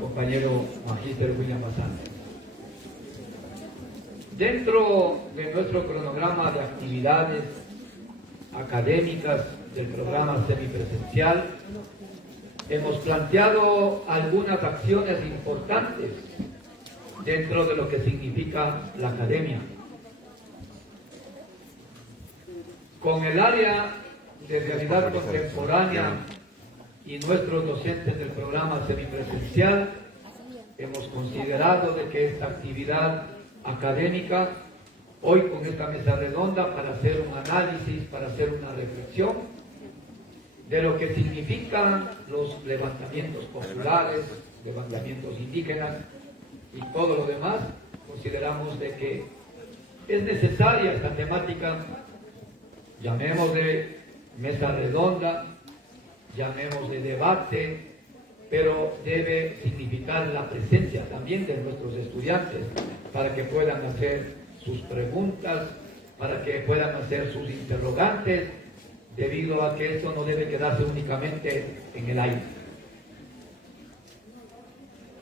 compañero magíster William Bazán. Dentro de nuestro cronograma de actividades académicas del programa semipresencial, hemos planteado algunas acciones importantes dentro de lo que significa la academia. Con el área de realidad contemporánea y nuestros docentes del programa semipresencial, hemos considerado de que esta actividad académica, hoy con esta mesa redonda, para hacer un análisis, para hacer una reflexión de lo que significan los levantamientos populares, levantamientos indígenas y todo lo demás, consideramos de que es necesaria esta temática, llamemos de mesa redonda, llamemos de debate, pero debe significar la presencia también de nuestros estudiantes para que puedan hacer sus preguntas, para que puedan hacer sus interrogantes, debido a que esto no debe quedarse únicamente en el aire.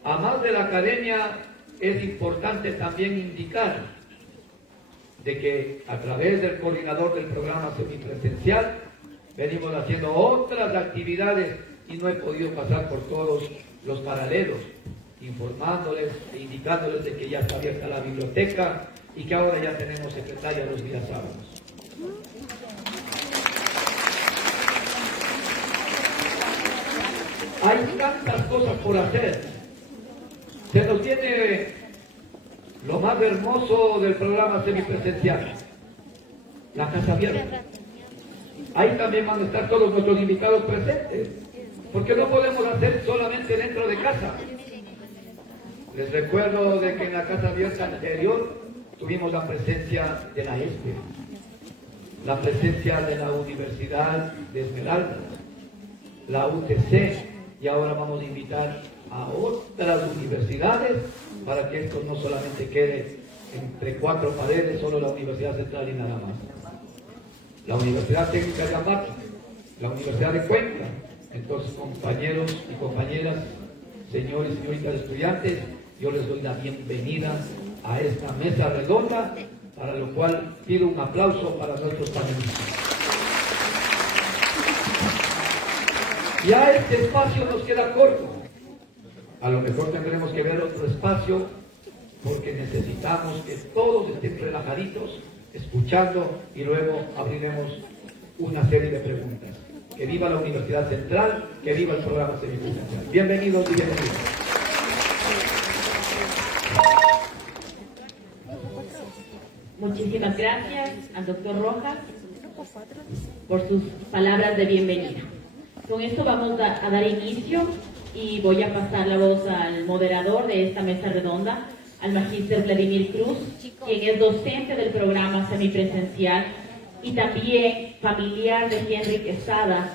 A más de la academia, es importante también indicar de que a través del coordinador del programa semipresencial venimos haciendo otras actividades y no he podido pasar por todos los paralelos, informándoles e indicándoles de que ya está abierta la biblioteca y que ahora ya tenemos secretaria los días sábados. Hay tantas cosas por hacer. Se nos tiene lo más hermoso del programa semipresencial, la casa abierta. Ahí también van a estar todos nuestros invitados presentes, porque no podemos hacer solamente dentro de casa. Les recuerdo de que en la casa abierta anterior tuvimos la presencia de la ESPE, la presencia de la Universidad de Esmeraldas, la UTC, y ahora vamos a invitar a otras universidades para que esto no solamente quede entre cuatro paredes, solo la Universidad Central y nada más. La Universidad Técnica de Ambato, la Universidad de Cuenca. Entonces, compañeros y compañeras, señores y señoritas estudiantes, yo les doy la bienvenida a esta mesa redonda, para lo cual pido un aplauso para nuestros panelistas. Ya este espacio nos queda corto. A lo mejor tendremos que ver otro espacio, porque necesitamos que todos estén relajaditos, escuchando, y luego abriremos una serie de preguntas. Que viva la Universidad Central, que viva el programa semipresencial. Bienvenidos y bienvenidos. Muchísimas gracias al doctor Rojas por sus palabras de bienvenida. Con esto vamos a dar inicio y voy a pasar la voz al moderador de esta mesa redonda, al magíster Vladimir Cruz, quien es docente del programa semipresencial y también familiar de Henry Quesada,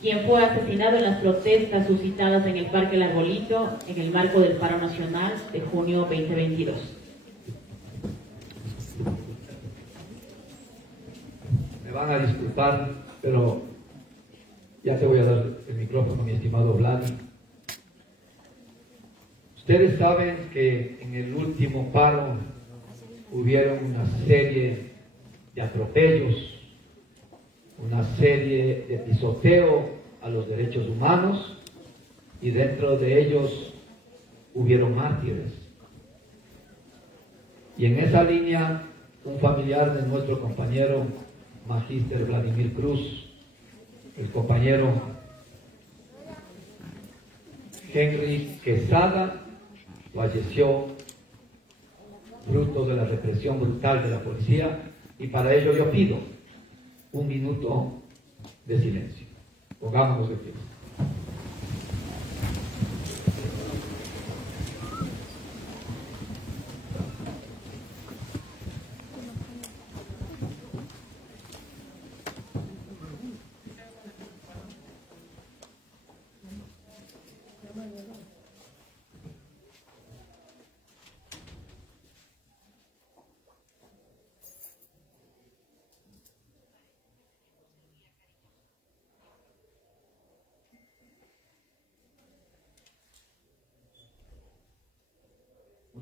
quien fue asesinado en las protestas suscitadas en el Parque El Arbolito en el marco del paro nacional de junio 2022. Me van a disculpar, pero ya te voy a dar el micrófono, mi estimado Vladi. Ustedes saben que en el último paro hubieron una serie de atropellos, una serie de pisoteo a los derechos humanos, y dentro de ellos hubieron mártires. Y en esa línea, un familiar de nuestro compañero magíster Vladimir Cruz, el compañero Henry Quesada, falleció fruto de la represión brutal de la policía, y para ello yo pido un minuto de silencio. Pongámonos de pie.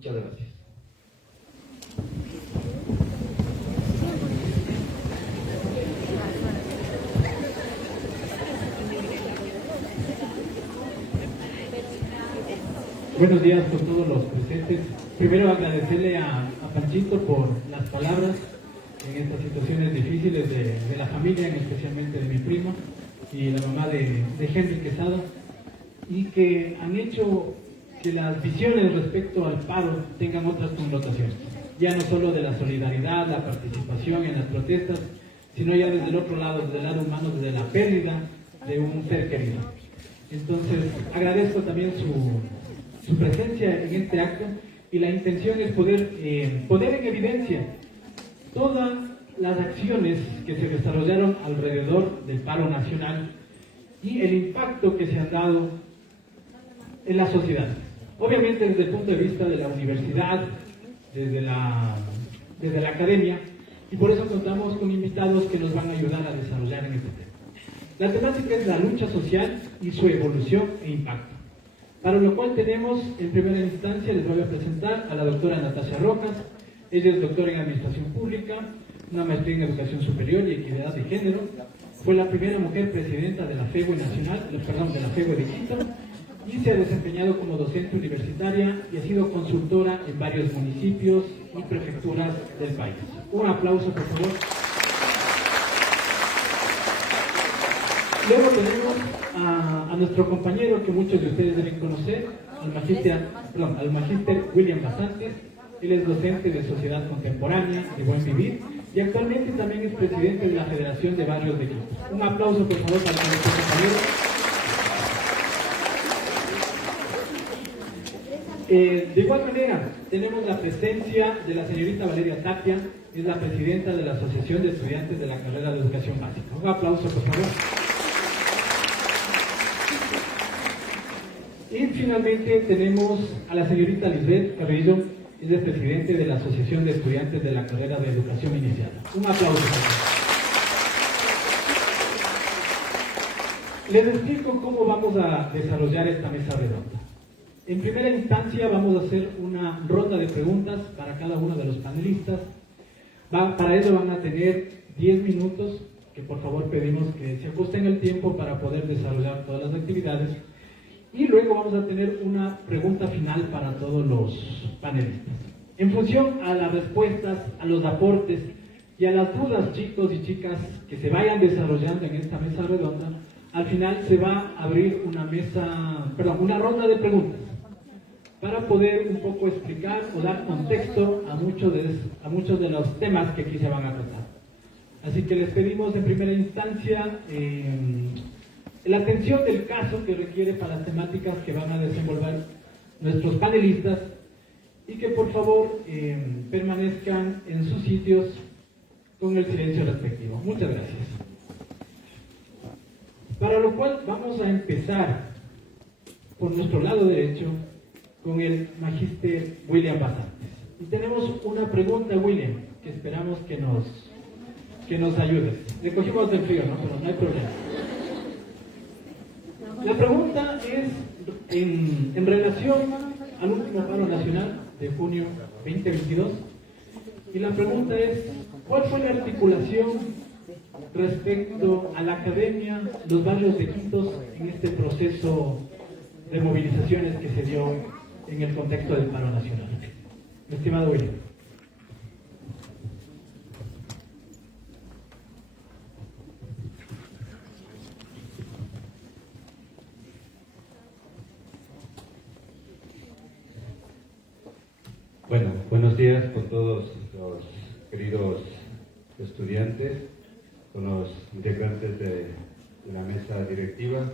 Muchas gracias. Buenos días con todos los presentes. Primero agradecerle a Panchito por las palabras en estas situaciones difíciles de la familia, especialmente de mi primo y la mamá de Henry Quesada, y que han hecho que las visiones respecto al paro tengan otras connotaciones, ya no solo de la solidaridad, la participación en las protestas, sino ya desde el otro lado, desde el lado humano, desde la pérdida de un ser querido. Entonces, agradezco también su presencia en este acto, y la intención es poner en evidencia todas las acciones que se desarrollaron alrededor del paro nacional y el impacto que se han dado en la sociedad. Obviamente desde el punto de vista de la universidad, desde la academia, y por eso contamos con invitados que nos van a ayudar a desarrollar en este tema. La temática es la lucha social y su evolución e impacto. Para lo cual tenemos, en primera instancia, les voy a presentar a la doctora Natasha Rojas. Ella es doctora en Administración Pública, una maestría en Educación Superior y Equidad de Género. Fue la primera mujer presidenta de la FEWE Nacional, de la FEWE de Quito, y se ha desempeñado como docente universitaria y ha sido consultora en varios municipios y prefecturas del país. Un aplauso, por favor. Luego tenemos a nuestro compañero que muchos de ustedes deben conocer, al magíster William Basantes. Él es docente de Sociedad Contemporánea, de Buen Vivir, y actualmente también es presidente de la Federación de Barrios de Quito. Un aplauso, por favor, para nuestro compañero. De igual manera, tenemos la presencia de la señorita Valeria Tapia, es la presidenta de la Asociación de Estudiantes de la Carrera de Educación Básica. Un aplauso, por favor. Y finalmente tenemos a la señorita Lisbeth Carrillo, ella es presidente de la Asociación de Estudiantes de la Carrera de Educación Inicial. Un aplauso, por favor. Les explico cómo vamos a desarrollar esta mesa redonda. En primera instancia vamos a hacer una ronda de preguntas para cada uno de los panelistas. Para ello van a tener 10 minutos, que por favor pedimos que se ajusten el tiempo para poder desarrollar todas las actividades. Y luego vamos a tener una pregunta final para todos los panelistas. En función a las respuestas, a los aportes y a las dudas, chicos y chicas, que se vayan desarrollando en esta mesa redonda, al final se va a abrir una ronda de preguntas para poder un poco explicar o dar contexto a muchos de los temas que aquí se van a tratar. Así que les pedimos en primera instancia la atención del caso que requiere para las temáticas que van a desenvolver nuestros panelistas, y que por favor permanezcan en sus sitios con el silencio respectivo. Muchas gracias. Para lo cual vamos a empezar por nuestro lado derecho con el magíster William Basantes. Y tenemos una pregunta, William, que esperamos que nos ayudes. Le cogimos del frío, ¿no? Pero no hay problema. La pregunta es en relación al último paro nacional de junio 2022, y la pregunta es: ¿cuál fue la articulación respecto a la academia, los barrios de Quito en este proceso de movilizaciones que se dio en el contexto del paro nacional? Estimado William. Bueno, buenos días con todos los queridos estudiantes, con los integrantes de la mesa directiva,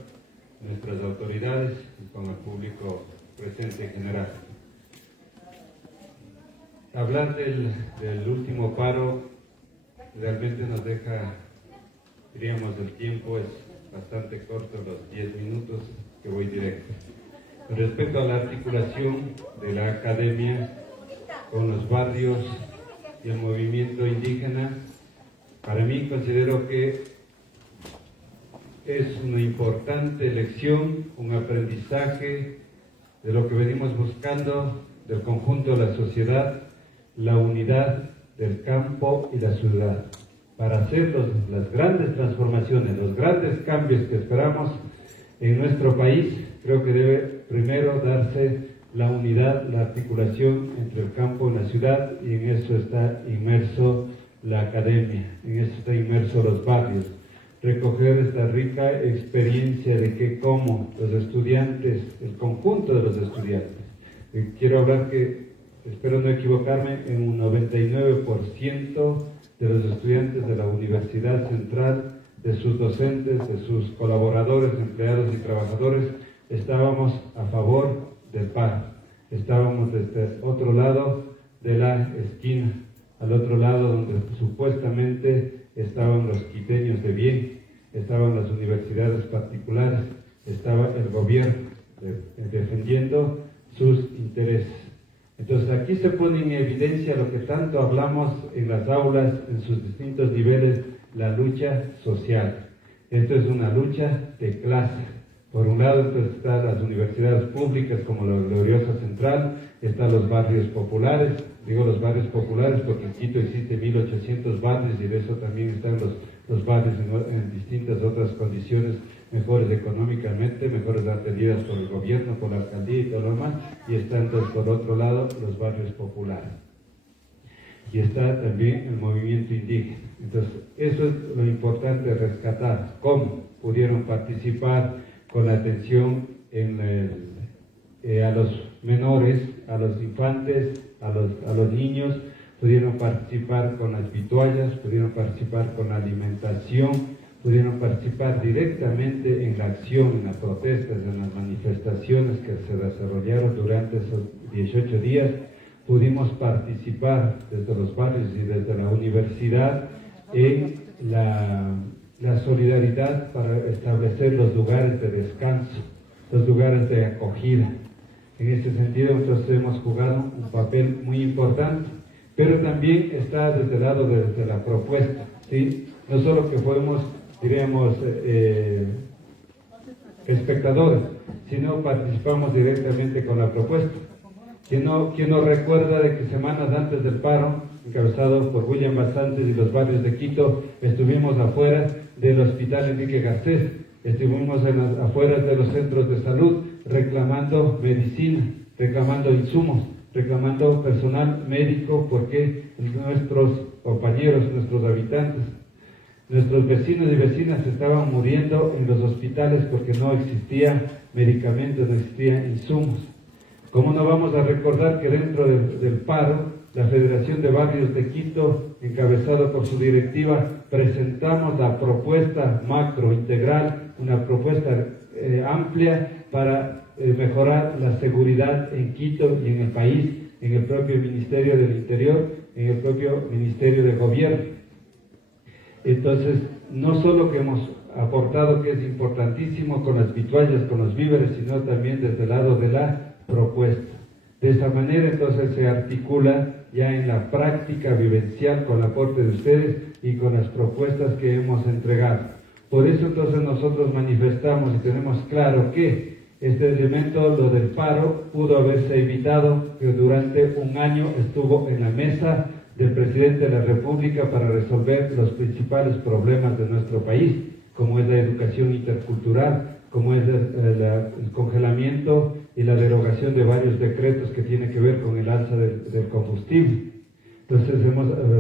nuestras autoridades y con el público presente en general. Hablar del último paro realmente nos deja, diríamos, el tiempo es bastante corto, los 10 minutos que voy directo. Respecto a la articulación de la academia con los barrios y el movimiento indígena, para mí considero que es una importante lección, un aprendizaje de lo que venimos buscando del conjunto de la sociedad, la unidad del campo y la ciudad. Para hacer las grandes transformaciones, los grandes cambios que esperamos en nuestro país, creo que debe primero darse la unidad, la articulación entre el campo y la ciudad, y en eso está inmerso la academia, en eso está inmerso los barrios. Recoger esta rica experiencia de que como los estudiantes, el conjunto de los estudiantes, quiero hablar que, espero no equivocarme, en un 99% de los estudiantes de la Universidad Central, de sus docentes, de sus colaboradores, empleados y trabajadores, estábamos a favor del paro. Estábamos desde otro lado de la esquina, al otro lado donde supuestamente estaban los quiteños de bien, estaban las universidades particulares, estaba el gobierno defendiendo sus intereses. Entonces aquí se pone en evidencia lo que tanto hablamos en las aulas, en sus distintos niveles, la lucha social. Esto es una lucha de clase. Por un lado entonces están las universidades públicas como la Gloriosa Central, están los barrios populares, digo los barrios populares porque en Quito existe 1800 barrios y de eso también están los barrios en distintas otras condiciones mejores económicamente, mejores atendidas por el gobierno, por la alcaldía y todo lo demás, y están entonces por otro lado los barrios populares. Y está también el movimiento indígena. Entonces, eso es lo importante rescatar, cómo pudieron participar con la atención a los menores, a los infantes, a los niños, pudieron participar con las vituallas, pudieron participar con la alimentación, pudieron participar directamente en la acción, en las protestas, en las manifestaciones que se desarrollaron durante esos 18 días. Pudimos participar desde los barrios y desde la universidad en la solidaridad para establecer los lugares de descanso, los lugares de acogida. En ese sentido, entonces hemos jugado un papel muy importante, pero también está desde el lado de la propuesta, ¿sí? No solo que fuimos, diríamos, espectadores, sino participamos directamente con la propuesta. ¿Quién no recuerda de que semanas antes del paro, encabezado por William Basantes y los barrios de Quito, estuvimos afuera del hospital Enrique Garcés, estuvimos afuera de los centros de salud reclamando medicina, reclamando insumos, reclamando personal médico, porque nuestros compañeros, nuestros habitantes, nuestros vecinos y vecinas estaban muriendo en los hospitales porque no existía medicamentos, no existía insumos. ¿Cómo no vamos a recordar que dentro del paro, la Federación de Barrios de Quito, encabezado por su directiva, presentamos la propuesta macro integral, una propuesta amplia para mejorar la seguridad en Quito y en el país, en el propio Ministerio del Interior, en el propio Ministerio de Gobierno? Entonces, no solo que hemos aportado, que es importantísimo, con las vituallas, con los víveres, sino también desde el lado de la propuesta. De esa manera entonces se articula ya en la práctica vivencial con el aporte de ustedes y con las propuestas que hemos entregado. Por eso entonces nosotros manifestamos y tenemos claro que este elemento, lo del paro, pudo haberse evitado, que durante un año estuvo en la mesa del presidente de la República para resolver los principales problemas de nuestro país, como es la educación intercultural, como es el congelamiento y la derogación de varios decretos que tienen que ver con el alza del combustible. Entonces,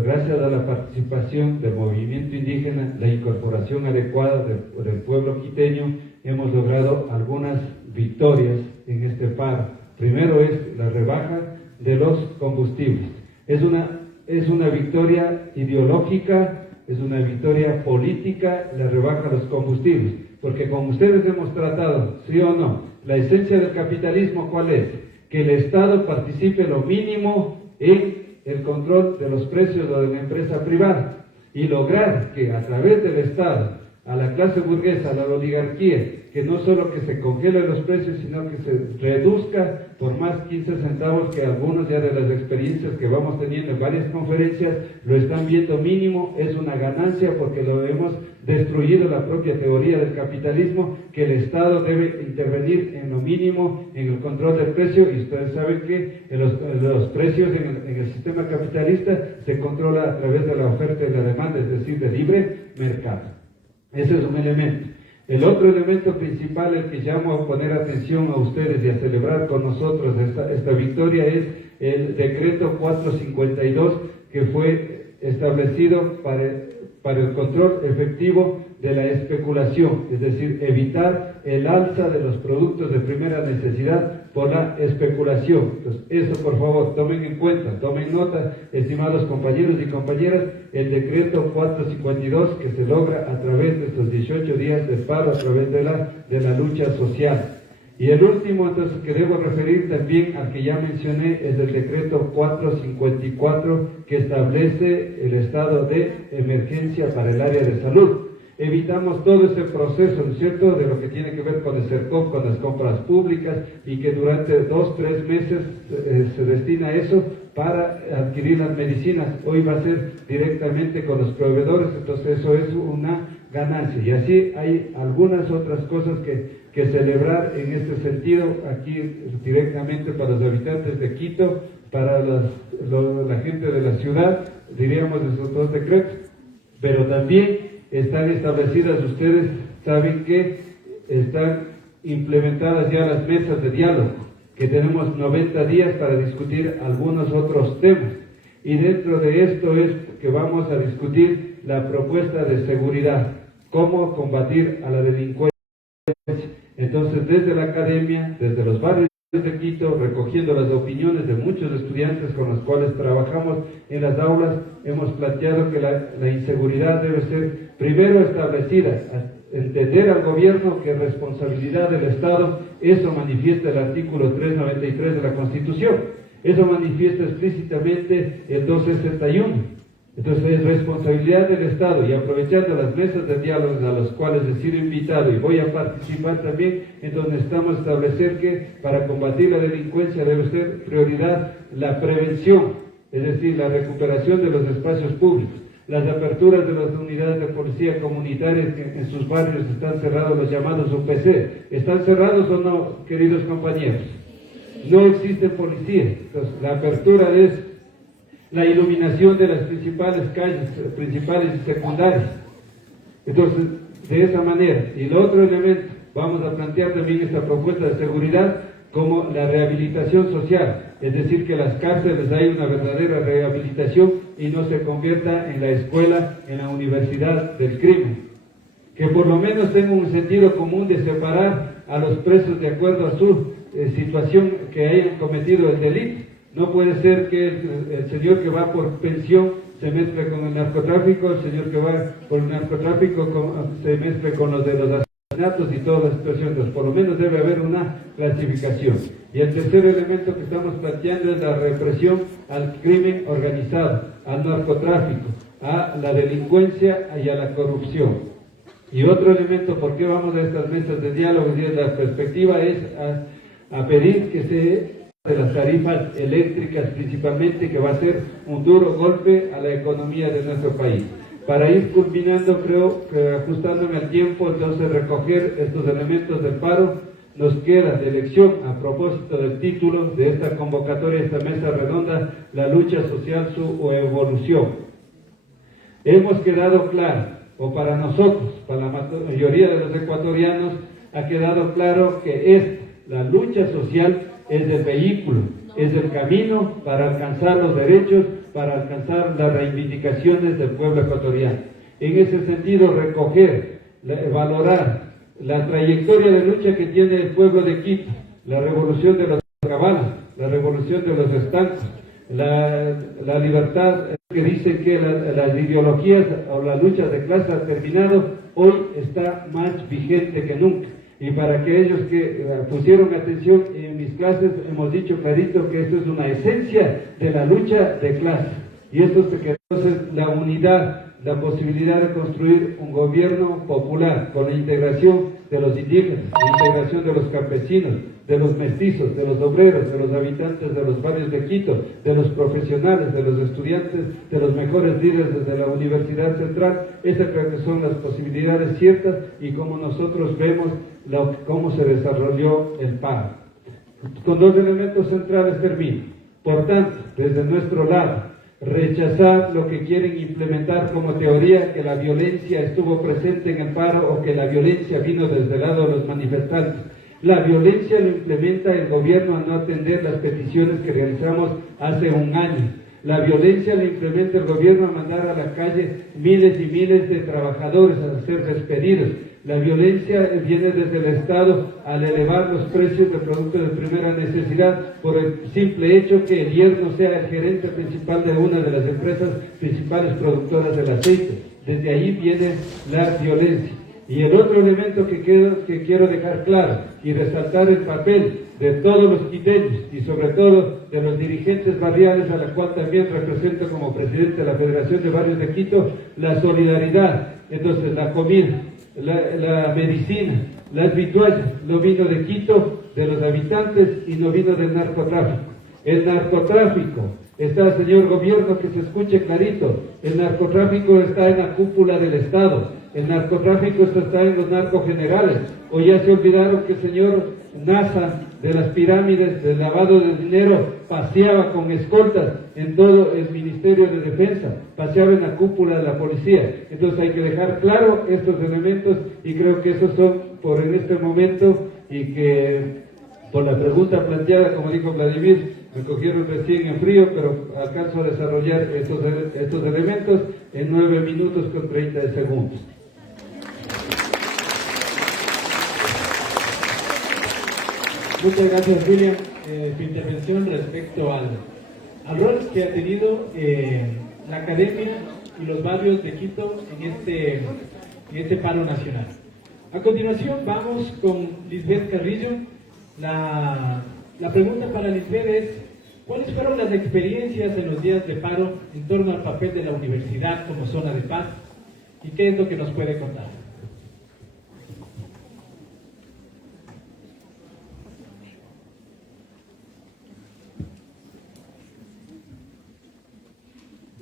gracias a la participación del movimiento indígena, la incorporación adecuada del pueblo quiteño, hemos logrado algunas victorias en este paro. Primero es la rebaja de los combustibles. Es una victoria ideológica, es una victoria política, la rebaja de los combustibles. Porque con ustedes hemos tratado, ¿sí o no? La esencia del capitalismo, ¿cuál es? Que el Estado participe lo mínimo en el control de los precios de la empresa privada y lograr que a través del Estado, a la clase burguesa, a la oligarquía, que no solo que se congelen los precios, sino que se reduzca por más 15 centavos, que algunos ya de las experiencias que vamos teniendo en varias conferencias lo están viendo mínimo. Es una ganancia porque lo hemos destruido la propia teoría del capitalismo, que el Estado debe intervenir en lo mínimo en el control del precio, y ustedes saben que los precios en el sistema capitalista se controla a través de la oferta y la demanda, es decir, de libre mercado. Ese es un elemento. El otro elemento principal, el que llamo a poner atención a ustedes y a celebrar con nosotros esta victoria, es el decreto 452, que fue establecido para el control efectivo de la especulación, es decir, evitar el alza de los productos de primera necesidad por la especulación. Entonces, eso por favor, tomen en cuenta, tomen nota, estimados compañeros y compañeras, el decreto 452 que se logra a través de estos 18 días de paro, a través de la lucha social. Y el último, entonces, que debo referir también al que ya mencioné, es el decreto 454, que establece el estado de emergencia para el área de salud. Evitamos todo ese proceso, ¿no es cierto?, de lo que tiene que ver con el CERCOP, con las compras públicas, y que durante 2-3 meses se destina a eso para adquirir las medicinas. Hoy va a ser directamente con los proveedores, entonces eso es una ganancia. Y así hay algunas otras cosas que celebrar en este sentido, aquí directamente para los habitantes de Quito, para la gente de la ciudad, diríamos de esos dos decretos, pero también están establecidas, ustedes saben que están implementadas ya las mesas de diálogo, que tenemos 90 días para discutir algunos otros temas, y dentro de esto es que vamos a discutir la propuesta de seguridad, cómo combatir a la delincuencia. Entonces, desde la academia, desde los barrios de Quito, recogiendo las opiniones de muchos estudiantes con los cuales trabajamos en las aulas, hemos planteado que la inseguridad debe ser primero establecida, entender al gobierno que es responsabilidad del Estado. Eso manifiesta el artículo 393 de la Constitución, eso manifiesta explícitamente el 261. Entonces es responsabilidad del Estado, y aprovechando las mesas de diálogo a las cuales he sido invitado y voy a participar también, en donde estamos a establecer que para combatir la delincuencia debe ser prioridad la prevención, es decir, la recuperación de los espacios públicos, las aperturas de las unidades de policía comunitarias que en sus barrios están cerrados, los llamados UPC. ¿Están cerrados o no, queridos compañeros? No existen policías. Entonces, la apertura es la iluminación de las principales calles, principales y secundarias. Entonces, de esa manera. Y el otro elemento, vamos a plantear también esta propuesta de seguridad como la rehabilitación social, es decir, que las cárceles hay una verdadera rehabilitación y no se convierta en la escuela, en la universidad del crimen. Que por lo menos tenga un sentido común de separar a los presos de acuerdo a su situación que hayan cometido el delito. No puede ser que el señor que va por pensión se mezcle con el narcotráfico, el señor que va por el narcotráfico se mezcle con los de los asesinatos y todas las situaciones. Entonces, por lo menos debe haber una clasificación. Y el tercer elemento que estamos planteando es la represión al crimen organizado, al narcotráfico, a la delincuencia y a la corrupción. Y otro elemento, ¿por qué vamos a estas mesas de diálogo y la perspectiva es a pedir que se de las tarifas eléctricas principalmente, que va a ser un duro golpe a la economía de nuestro país. Para ir culminando, creo que ajustándome al tiempo, entonces recoger estos elementos del paro, nos queda de elección a propósito del título de esta convocatoria, esta mesa redonda, la lucha social, su evolución. Hemos quedado claro, o para nosotros, para la mayoría de los ecuatorianos, ha quedado claro que la lucha social es el vehículo, es el camino para alcanzar los derechos, para alcanzar las reivindicaciones del pueblo ecuatoriano. En ese sentido, recoger, valorar la trayectoria de lucha que tiene el pueblo de Quito, la revolución de los cabalas, la revolución de los estancos, la libertad que dicen que las ideologías o la lucha de clase ha terminado, hoy está más vigente que nunca. Y para aquellos que pusieron atención en mis clases, hemos dicho clarito que esto es una esencia de la lucha de clase. Y esto es que entonces la unidad, la posibilidad de construir un gobierno popular con la integración de los indígenas, la integración de los campesinos, de los mestizos, de los obreros, de los habitantes de los barrios de Quito, de los profesionales, de los estudiantes, de los mejores líderes desde la Universidad Central. Esas creo que son las posibilidades ciertas y como nosotros vemos cómo se desarrolló el paro. Con dos elementos centrales termino. Por tanto, desde nuestro lado, rechazar lo que quieren implementar como teoría, que la violencia estuvo presente en el paro o que la violencia vino desde el lado de los manifestantes. La violencia lo implementa el gobierno a no atender las peticiones que realizamos hace un año. La violencia lo implementa el gobierno a mandar a la calle miles y miles de trabajadores a ser despedidos. La violencia viene desde el Estado al elevar los precios de productos de primera necesidad por el simple hecho que el yerno sea el gerente principal de una de las empresas principales productoras del aceite. Desde ahí viene la violencia. Y el otro elemento que quiero dejar claro y resaltar el papel de todos los quiteños y sobre todo de los dirigentes barriales, a la cual también represento como presidente de la Federación de Barrios de Quito, la solidaridad. Entonces la comida, la medicina, las vituallas, no vino de Quito, de los habitantes y no vino del narcotráfico. El narcotráfico está, señor gobierno, que se escuche clarito, el narcotráfico está en la cúpula del Estado. El narcotráfico está en los narcogenerales. O ya se olvidaron que el señor Nasa de las pirámides del lavado de dinero paseaba con escoltas en todo el Ministerio de Defensa, paseaba en la cúpula de la policía. Entonces hay que dejar claro estos elementos y creo que esos son por en este momento y que por la pregunta planteada, como dijo Vladimir, me cogieron recién en frío, pero alcanzo a desarrollar estos elementos en 9 minutos con 30 segundos. Muchas gracias, William. Tu intervención respecto al rol que ha tenido la academia y los barrios de Quito en este paro nacional. A continuación vamos con Lisbeth Carrillo. La pregunta para Lisbeth es: ¿cuáles fueron las experiencias en los días de paro en torno al papel de la universidad como zona de paz? ¿Y qué es lo que nos puede contar?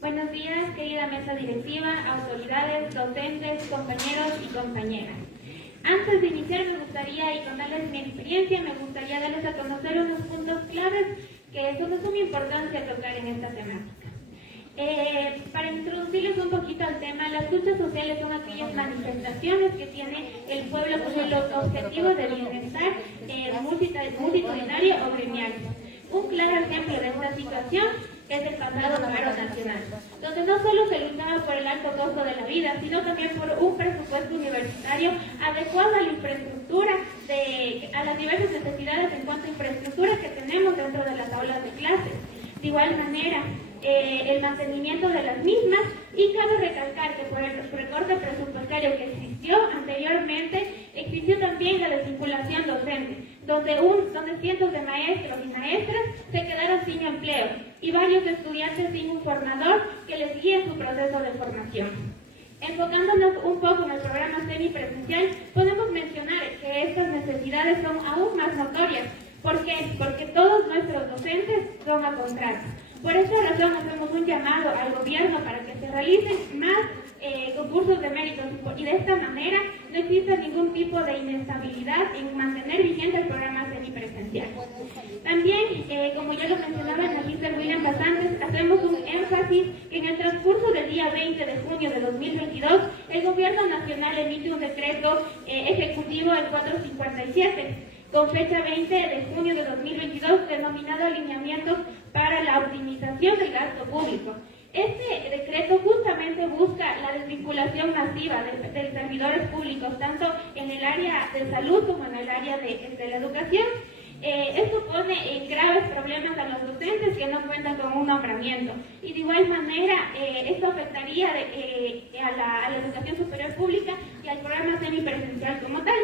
Buenos días, querida mesa directiva, autoridades, docentes, compañeros y compañeras. Antes de iniciar me gustaría, y contarles mi experiencia, me gustaría darles a conocer unos puntos claves que son de suma importancia tocar en esta temática. Para introducirles un poquito al tema, las luchas sociales son aquellas manifestaciones que tiene el pueblo con los objetivos de bienestar multitudinario o gremial. Un claro ejemplo de esta situación es el pasado paro nacional, donde no solo se luchaba por el alto costo de la vida, sino también por un presupuesto universitario adecuado a la infraestructura, a las diversas necesidades en cuanto a infraestructura que tenemos dentro de las aulas de clases. De igual manera, el mantenimiento de las mismas, y cabe recalcar que por el recorte presupuestario que existió anteriormente, existió también la desvinculación docente, donde cientos de maestros y maestras se quedaron sin empleo y varios estudiantes sin un formador que les guíe en su proceso de formación. Enfocándonos un poco en el programa semipresencial, podemos mencionar que estas necesidades son aún más notorias. ¿Por qué? Porque todos nuestros docentes son a contrato. Por esta razón hacemos un llamado al gobierno para que se realicen más concursos de méritos y de esta manera no exista ningún tipo de inestabilidad en mantener vigente el programa semipresencial. También, como ya lo mencionaba el magíster William Basantes, hacemos un énfasis que en el transcurso del día 20 de junio de 2022 el gobierno nacional emite un decreto ejecutivo, el 457, con fecha 20 de junio de 2022, denominado Alineamientos para la Optimización del Gasto Público. Este decreto justamente busca la desvinculación masiva de servidores públicos, tanto en el área de salud como en el área de la educación. Esto pone graves problemas a los docentes que no cuentan con un nombramiento. Y de igual manera, esto afectaría a la educación superior pública y al programa semipresencial como tal.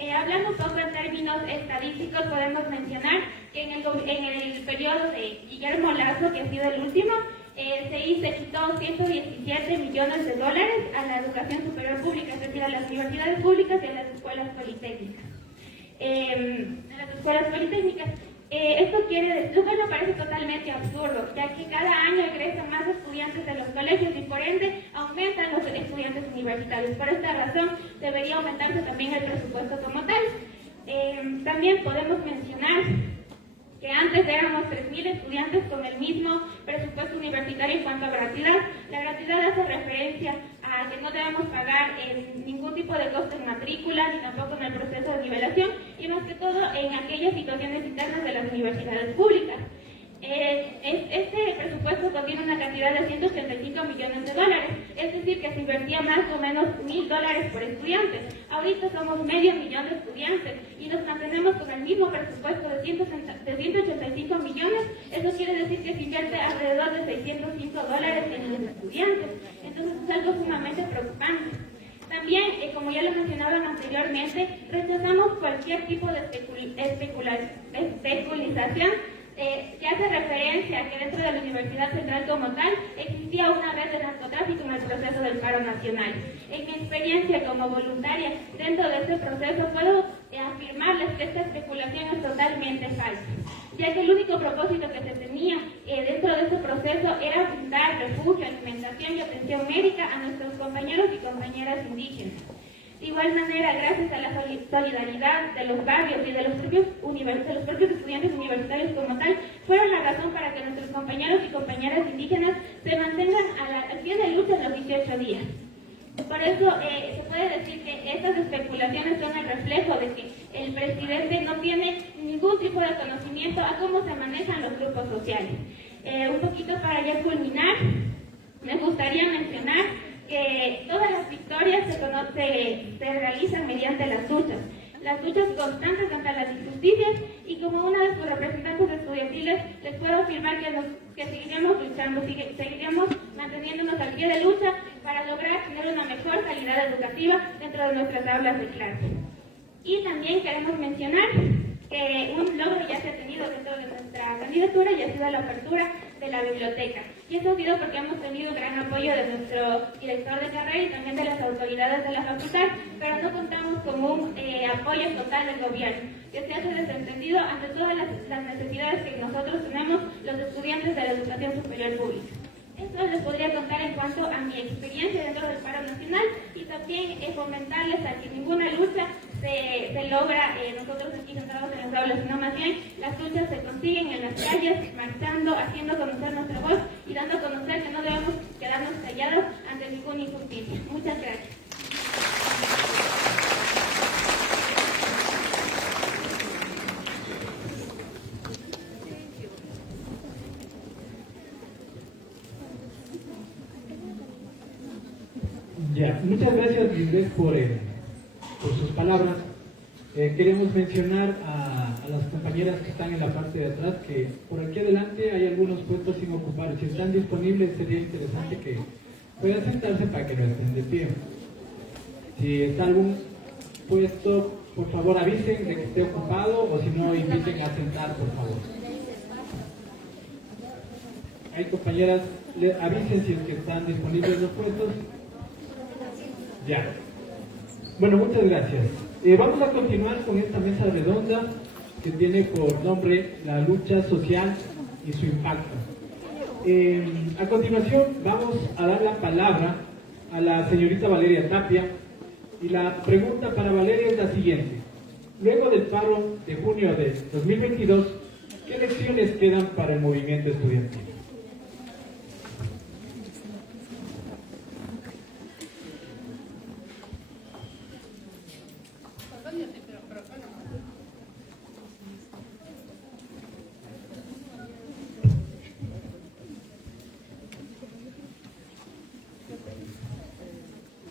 Hablando un poco en términos estadísticos, podemos mencionar que en el periodo de Guillermo Lasso, que ha sido el último, se quitó 117 millones de dólares a la educación superior pública, es decir, a las universidades públicas y a las escuelas politécnicas. Esto quiere decir, lo cual me parece totalmente absurdo, ya que cada año egresan más estudiantes de los colegios y por ende aumentan los estudiantes universitarios. Por esta razón debería aumentarse también el presupuesto como tal. También podemos mencionar que antes éramos 3.000 estudiantes con el mismo presupuesto universitario en cuanto a gratuidad. La gratuidad hace referencia a que no debemos pagar ningún tipo de costo en matrícula ni tampoco en el proceso de nivelación y más que todo en aquellas situaciones internas de las universidades públicas. Este presupuesto contiene una cantidad de 185 millones de dólares, es decir, que se invertía más o menos $1.000 por estudiante. Ahorita somos medio millón de estudiantes y nos mantenemos con el mismo presupuesto de 185 millones. Eso quiere decir que se invierte alrededor de $605 en los estudiantes. Entonces es algo sumamente preocupante. También, como ya lo mencionaban anteriormente, rechazamos cualquier tipo de especulización que hace referencia a que dentro de la Universidad Central como tal existía una red de narcotráfico en el proceso del paro nacional. En mi experiencia como voluntaria dentro de este proceso puedo afirmarles que esta especulación es totalmente falsa, ya que el único propósito que se tenía dentro de este proceso era brindar refugio, alimentación y atención médica a nuestros compañeros y compañeras indígenas. De igual manera, gracias a la solidaridad de los barrios y de los propios estudiantes universitarios como tal, fueron la razón para que nuestros compañeros y compañeras indígenas se mantengan al pie de lucha en los 18 días. Por eso se puede decir que estas especulaciones son el reflejo de que el presidente no tiene ningún tipo de conocimiento a cómo se manejan los grupos sociales. Un poquito para ya culminar, me gustaría mencionar que todas las victorias se realizan mediante las luchas constantes ante las injusticias, y como una de sus representantes estudiantiles les puedo afirmar que seguiremos luchando, seguiremos manteniéndonos al pie de lucha para lograr tener una mejor calidad educativa dentro de nuestras aulas de clase. Y también queremos mencionar que un logro ya se ha tenido dentro de nuestra candidatura y ha sido la apertura de la biblioteca. Y eso ha sido porque hemos tenido gran apoyo de nuestro director de carrera y también de las autoridades de la facultad, pero no contamos con un apoyo total del gobierno, que se hace desentendido ante todas las necesidades que nosotros tenemos los estudiantes de la educación superior pública. Esto les podría contar en cuanto a mi experiencia dentro del paro nacional y también fomentarles a que ninguna lucha se logra nosotros aquí sentados en las aulas, sino más bien las luchas se consiguen en las calles, marchando, haciendo conocer nuestra voz y dando a conocer que no debemos quedarnos callados ante ninguna injusticia. Muchas gracias. Ya, muchas gracias, Lisbeth, por sus palabras. Queremos mencionar a las compañeras que están en la parte de atrás que por aquí adelante hay algunos puestos sin ocupar. Si están disponibles, sería interesante que puedan sentarse para que no estén de pie. Si está algún puesto, por favor avisen de que esté ocupado, o si no, inviten a sentar, por favor. Hay compañeras, avisen si es que están disponibles los puestos. Ya. Bueno, muchas gracias. Vamos a continuar con esta mesa redonda que tiene por nombre La lucha social y su impacto. A continuación vamos a dar la palabra a la señorita Valeria Tapia, y la pregunta para Valeria es la siguiente. Luego del paro de junio de 2022, ¿qué lecciones quedan para el movimiento estudiantil?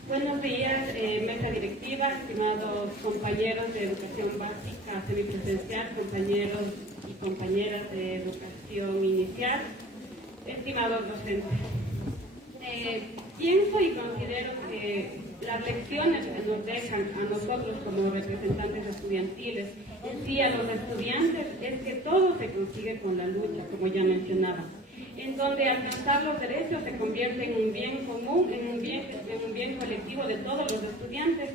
Buenos días, mesa directiva, estimados compañeros de educación básica semipresencial, compañeros y compañeras de educación inicial, estimados docentes. Pienso y considero que las lecciones que nos dejan a nosotros como representantes estudiantiles, en sí a los estudiantes, es que todo se consigue con la lucha, como ya mencionaba. en donde alcanzar los derechos se convierte en un bien común, en un bien colectivo de todos los estudiantes,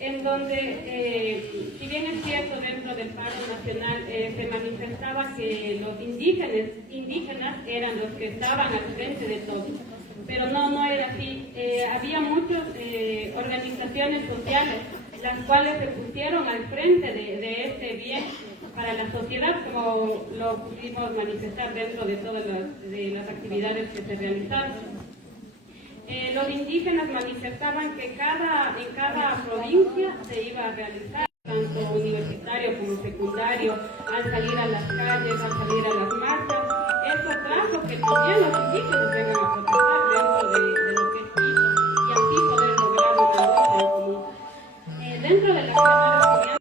en donde, si bien es cierto, dentro del paro nacional se manifestaba que los indígenas eran los que estaban al frente de todo, pero no era así. Había muchas organizaciones sociales las cuales se pusieron al frente de este bien para la sociedad, como lo pudimos manifestar dentro de todas las actividades que se realizaron. Los indígenas manifestaban que en cada provincia se iba a realizar, tanto universitario como secundario, al salir a las calles, al salir a las marchas. Eso trajo que también los indígenas vengan a protestar dentro de lo que es Quito y así poder lograr una lucha en común. Dentro de la Cámara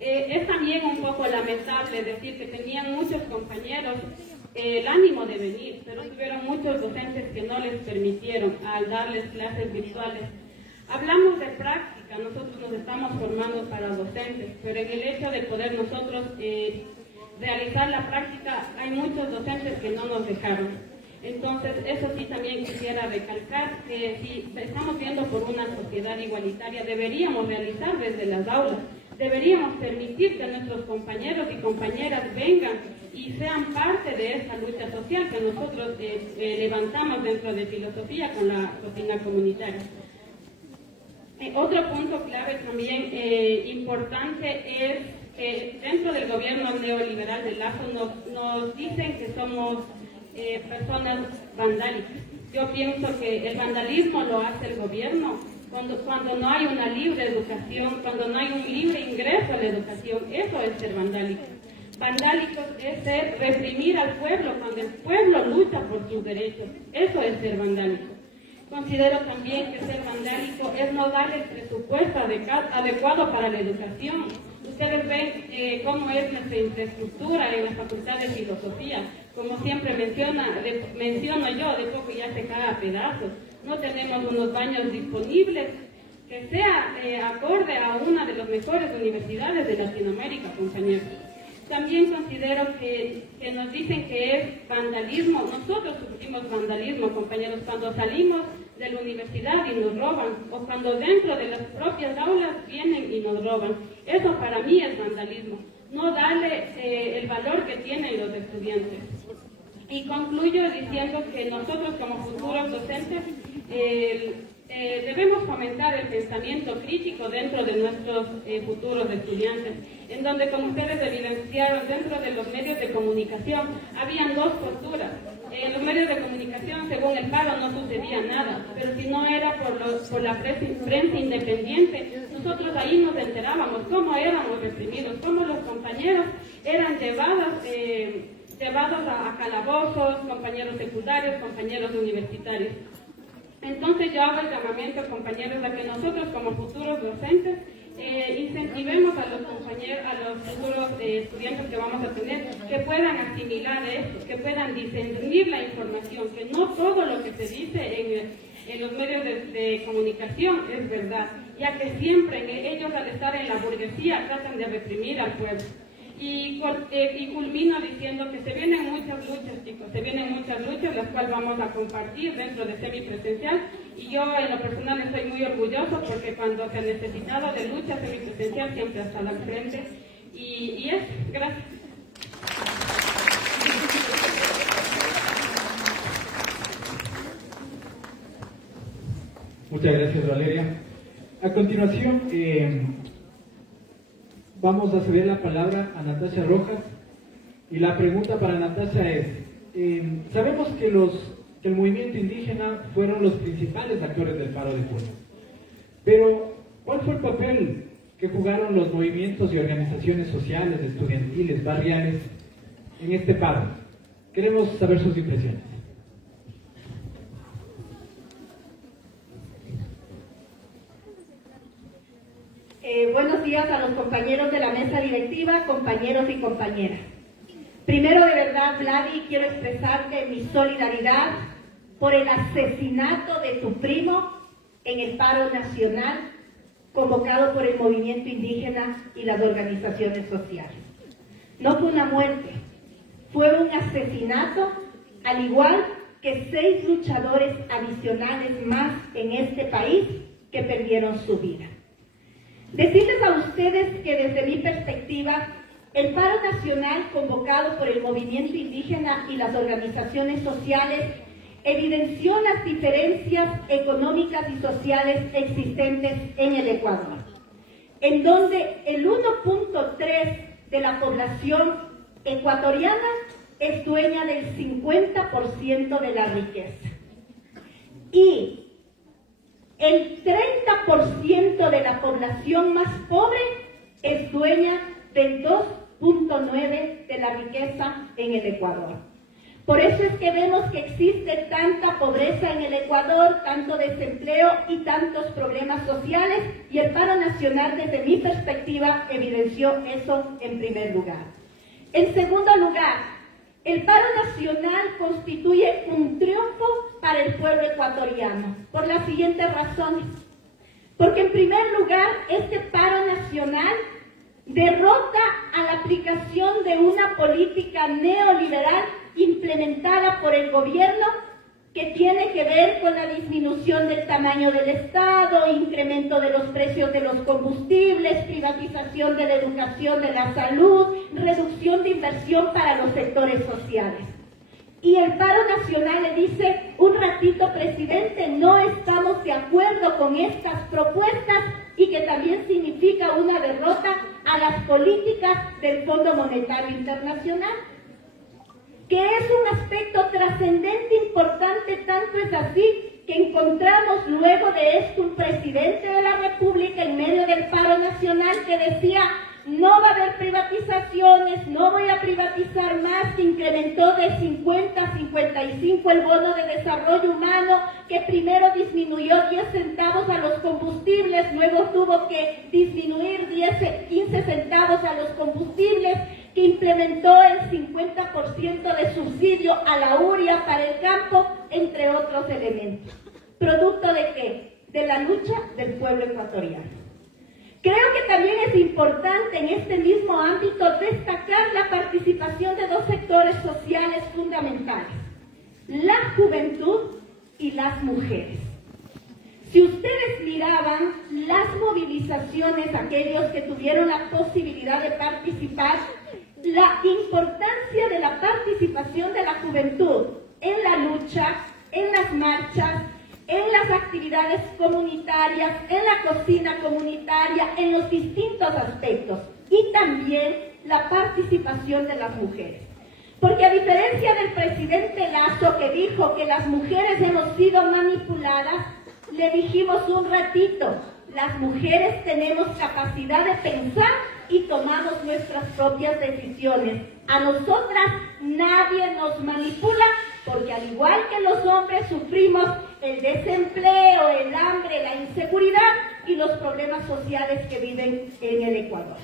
es también un poco lamentable decir que tenían muchos compañeros el ánimo de venir, pero tuvieron muchos docentes que no les permitieron al darles clases virtuales. Hablamos de práctica, nosotros nos estamos formando para docentes, pero en el hecho de poder nosotros realizar la práctica, hay muchos docentes que no nos dejaron. Entonces, eso sí también quisiera recalcar, que si estamos viendo por una sociedad igualitaria, deberíamos realizar desde las aulas, deberíamos permitir que nuestros compañeros y compañeras vengan y sean parte de esta lucha social que nosotros levantamos dentro de filosofía con la cocina comunitaria. Otro punto clave también importante es que dentro del gobierno neoliberal de Lazo nos dicen que somos personas vandálicas. Yo pienso que el vandalismo lo hace el gobierno cuando no hay una libre educación, cuando no hay un libre ingreso a la educación. Eso es ser vandálico. Vandálicos es ser reprimir al pueblo cuando el pueblo lucha por sus derechos. Eso es ser vandálico. Considero también que ser vandálico es no dar el presupuesto adecuado para la educación. Ustedes ven cómo es nuestra infraestructura en la Facultad de Filosofía. Como siempre menciono yo, de poco ya se cae a pedazos. No tenemos unos baños disponibles que sea acorde a una de las mejores universidades de Latinoamérica, compañeros. También considero que nos dicen que es vandalismo. Nosotros sufrimos vandalismo, compañeros, cuando salimos de la universidad y nos roban, o cuando dentro de las propias aulas vienen y nos roban. Eso para mí es vandalismo, no darle el valor que tienen los estudiantes. Y concluyo diciendo que nosotros como futuros docentes debemos fomentar el pensamiento crítico dentro de nuestros futuros estudiantes, en donde, como ustedes evidenciaron, dentro de los medios de comunicación habían dos posturas. En los medios de comunicación, según el paro, no sucedía nada, pero si no era por la prensa independiente, nosotros ahí nos enterábamos cómo éramos reprimidos, cómo los compañeros eran llevados a calabozos, compañeros secundarios, compañeros universitarios. Entonces yo hago el llamamiento, compañeros, a que nosotros como futuros docentes incentivemos a los compañeros, a los futuros estudiantes que vamos a tener, que puedan asimilar esto, que puedan discernir la información, que no todo lo que se dice en los medios de comunicación es verdad, ya que siempre ellos, al estar en la burguesía, tratan de reprimir al pueblo. Y culmino diciendo que se vienen muchas luchas, chicos, se vienen muchas luchas, las cuales vamos a compartir dentro de semipresencial, y yo en lo personal estoy muy orgulloso porque cuando se ha necesitado de lucha semipresencial siempre ha estado al frente, y es, gracias. Muchas gracias, Valeria. A continuación, vamos a ceder la palabra a Natasha Rojas, y la pregunta para Natasha es, sabemos que el movimiento indígena fueron los principales actores del paro de junio, pero ¿cuál fue el papel que jugaron los movimientos y organizaciones sociales, estudiantiles, barriales en este paro? Queremos saber sus impresiones. Buenos días a los compañeros de la mesa directiva, compañeros y compañeras. Primero, de verdad, Vladi, quiero expresarte mi solidaridad por el asesinato de tu primo en el paro nacional convocado por el movimiento indígena y las organizaciones sociales. No fue una muerte, fue un asesinato al igual que 6 luchadores adicionales más en este país que perdieron su vida. Decirles a ustedes que desde mi perspectiva, el paro nacional convocado por el movimiento indígena y las organizaciones sociales evidenció las diferencias económicas y sociales existentes en el Ecuador, en donde el 1.3 de la población ecuatoriana es dueña del 50% de la riqueza y el 30% de la población más pobre es dueña del 2.9 de la riqueza en el Ecuador. Por eso es que vemos que existe tanta pobreza en el Ecuador, tanto desempleo y tantos problemas sociales, y el paro nacional, desde mi perspectiva, evidenció eso en primer lugar. En segundo lugar, el paro nacional constituye un triunfo para el pueblo ecuatoriano, por las siguientes razones. Porque en primer lugar, este paro nacional derrota a la aplicación de una política neoliberal implementada por el gobierno que tiene que ver con la disminución del tamaño del Estado, incremento de los precios de los combustibles, privatización de la educación, de la salud, reducción de inversión para los sectores sociales. Y el paro nacional le dice, un ratito, presidente, no estamos de acuerdo con estas propuestas, y que también significa una derrota a las políticas del Fondo Monetario Internacional, que es un aspecto trascendente, importante, tanto es así que encontramos luego de esto un presidente de la República en medio del paro nacional que decía, no va a haber privatizaciones, no voy a privatizar más, que incrementó de 50 a 55 el bono de desarrollo humano, que primero disminuyó 10 centavos a los combustibles, luego tuvo que disminuir 15 centavos a los combustibles, que implementó el 50% de subsidio a la urea para el campo, entre otros elementos. ¿Producto de qué? De la lucha del pueblo ecuatoriano. Creo que también es importante en este mismo ámbito destacar la participación de 2 sectores sociales fundamentales, la juventud y las mujeres. Si ustedes miraban las movilizaciones, aquellos que tuvieron la posibilidad de participar, la importancia de la participación de la juventud en la lucha, en las marchas, en las actividades comunitarias, en la cocina comunitaria, en los distintos aspectos, y también la participación de las mujeres. Porque a diferencia del presidente Lasso, que dijo que las mujeres hemos sido manipuladas, le dijimos un ratito, las mujeres tenemos capacidad de pensar y tomamos nuestras propias decisiones. A nosotras nadie nos manipula, porque al igual que los hombres sufrimos el desempleo, el hambre, la inseguridad y los problemas sociales que viven en el Ecuador.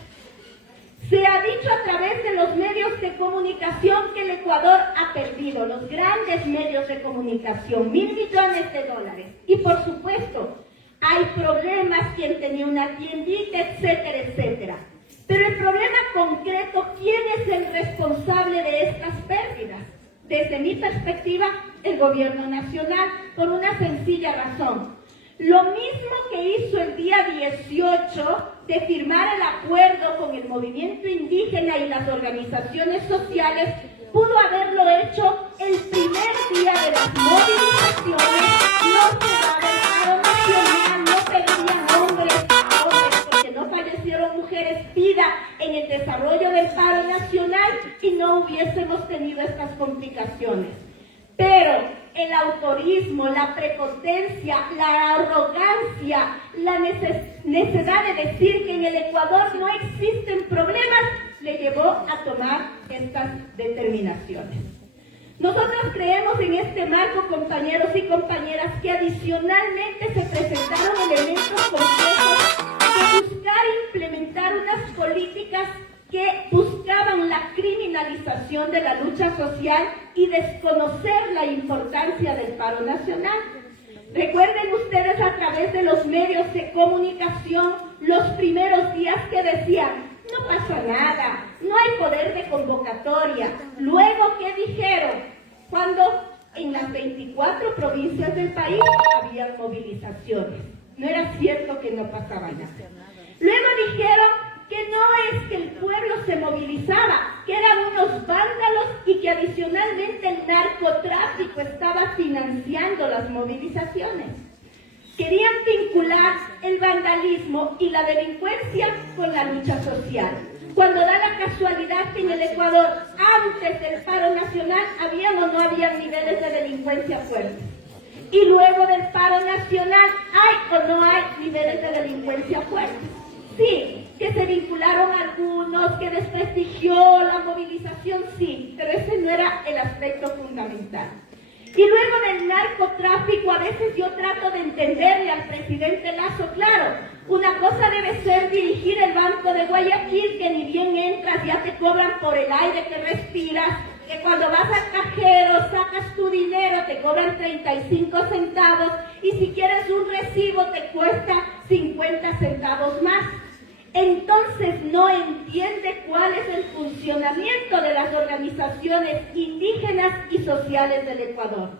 Se ha dicho a través de los medios de comunicación que el Ecuador ha perdido, los grandes medios de comunicación, $1.000 millones. Y por supuesto, hay problemas, quien tenía una tiendita, etcétera, etcétera. Pero el problema concreto, ¿quién es el responsable de estas pérdidas? Desde mi perspectiva, el gobierno nacional, por una sencilla razón. Lo mismo que hizo el día 18 de firmar el acuerdo con el movimiento indígena y las organizaciones sociales, pudo haberlo hecho el primer día de las movilizaciones. No se daba el paro nacional, no perdían hombres, porque no fallecieron mujeres, vida en el desarrollo del paro nacional, y no hubiésemos tenido estas complicaciones. Pero el autorismo, la prepotencia, la arrogancia, la necesidad de decir que en el Ecuador no existen problemas, le llevó a tomar estas determinaciones. Nosotros creemos en este marco, compañeros y compañeras, que adicionalmente se presentaron elementos complejos de buscar implementar unas políticas que buscaban la criminalización de la lucha social y desconocer la importancia del paro nacional. Recuerden ustedes a través de los medios de comunicación los primeros días que decían, no pasa nada, no hay poder de convocatoria. Luego, ¿qué dijeron? cuando en las 24 provincias del país había movilizaciones. No era cierto que no pasaba nada. Luego dijeron que no es que el pueblo se movilizaba, que eran unos vándalos y que adicionalmente el narcotráfico estaba financiando las movilizaciones. Querían vincular el vandalismo y la delincuencia con la lucha social, cuando da la casualidad que en el Ecuador, antes del paro nacional, habían o no habían niveles de delincuencia fuertes. Y luego del paro nacional, ¿hay o no hay niveles de delincuencia fuertes? Sí, que se vincularon algunos, que desprestigió la movilización, sí, pero ese no era el aspecto fundamental. Y luego del narcotráfico, a veces yo trato de entenderle al presidente Lasso, claro, una cosa debe ser dirigir el Banco de Guayaquil, que ni bien entras, ya te cobran por el aire que respiras, que cuando vas al cajero, sacas tu dinero, te cobran 35 centavos, y si quieres un recibo te cuesta 50 centavos más. Entonces no entiende cuál es el funcionamiento de las organizaciones indígenas y sociales del Ecuador.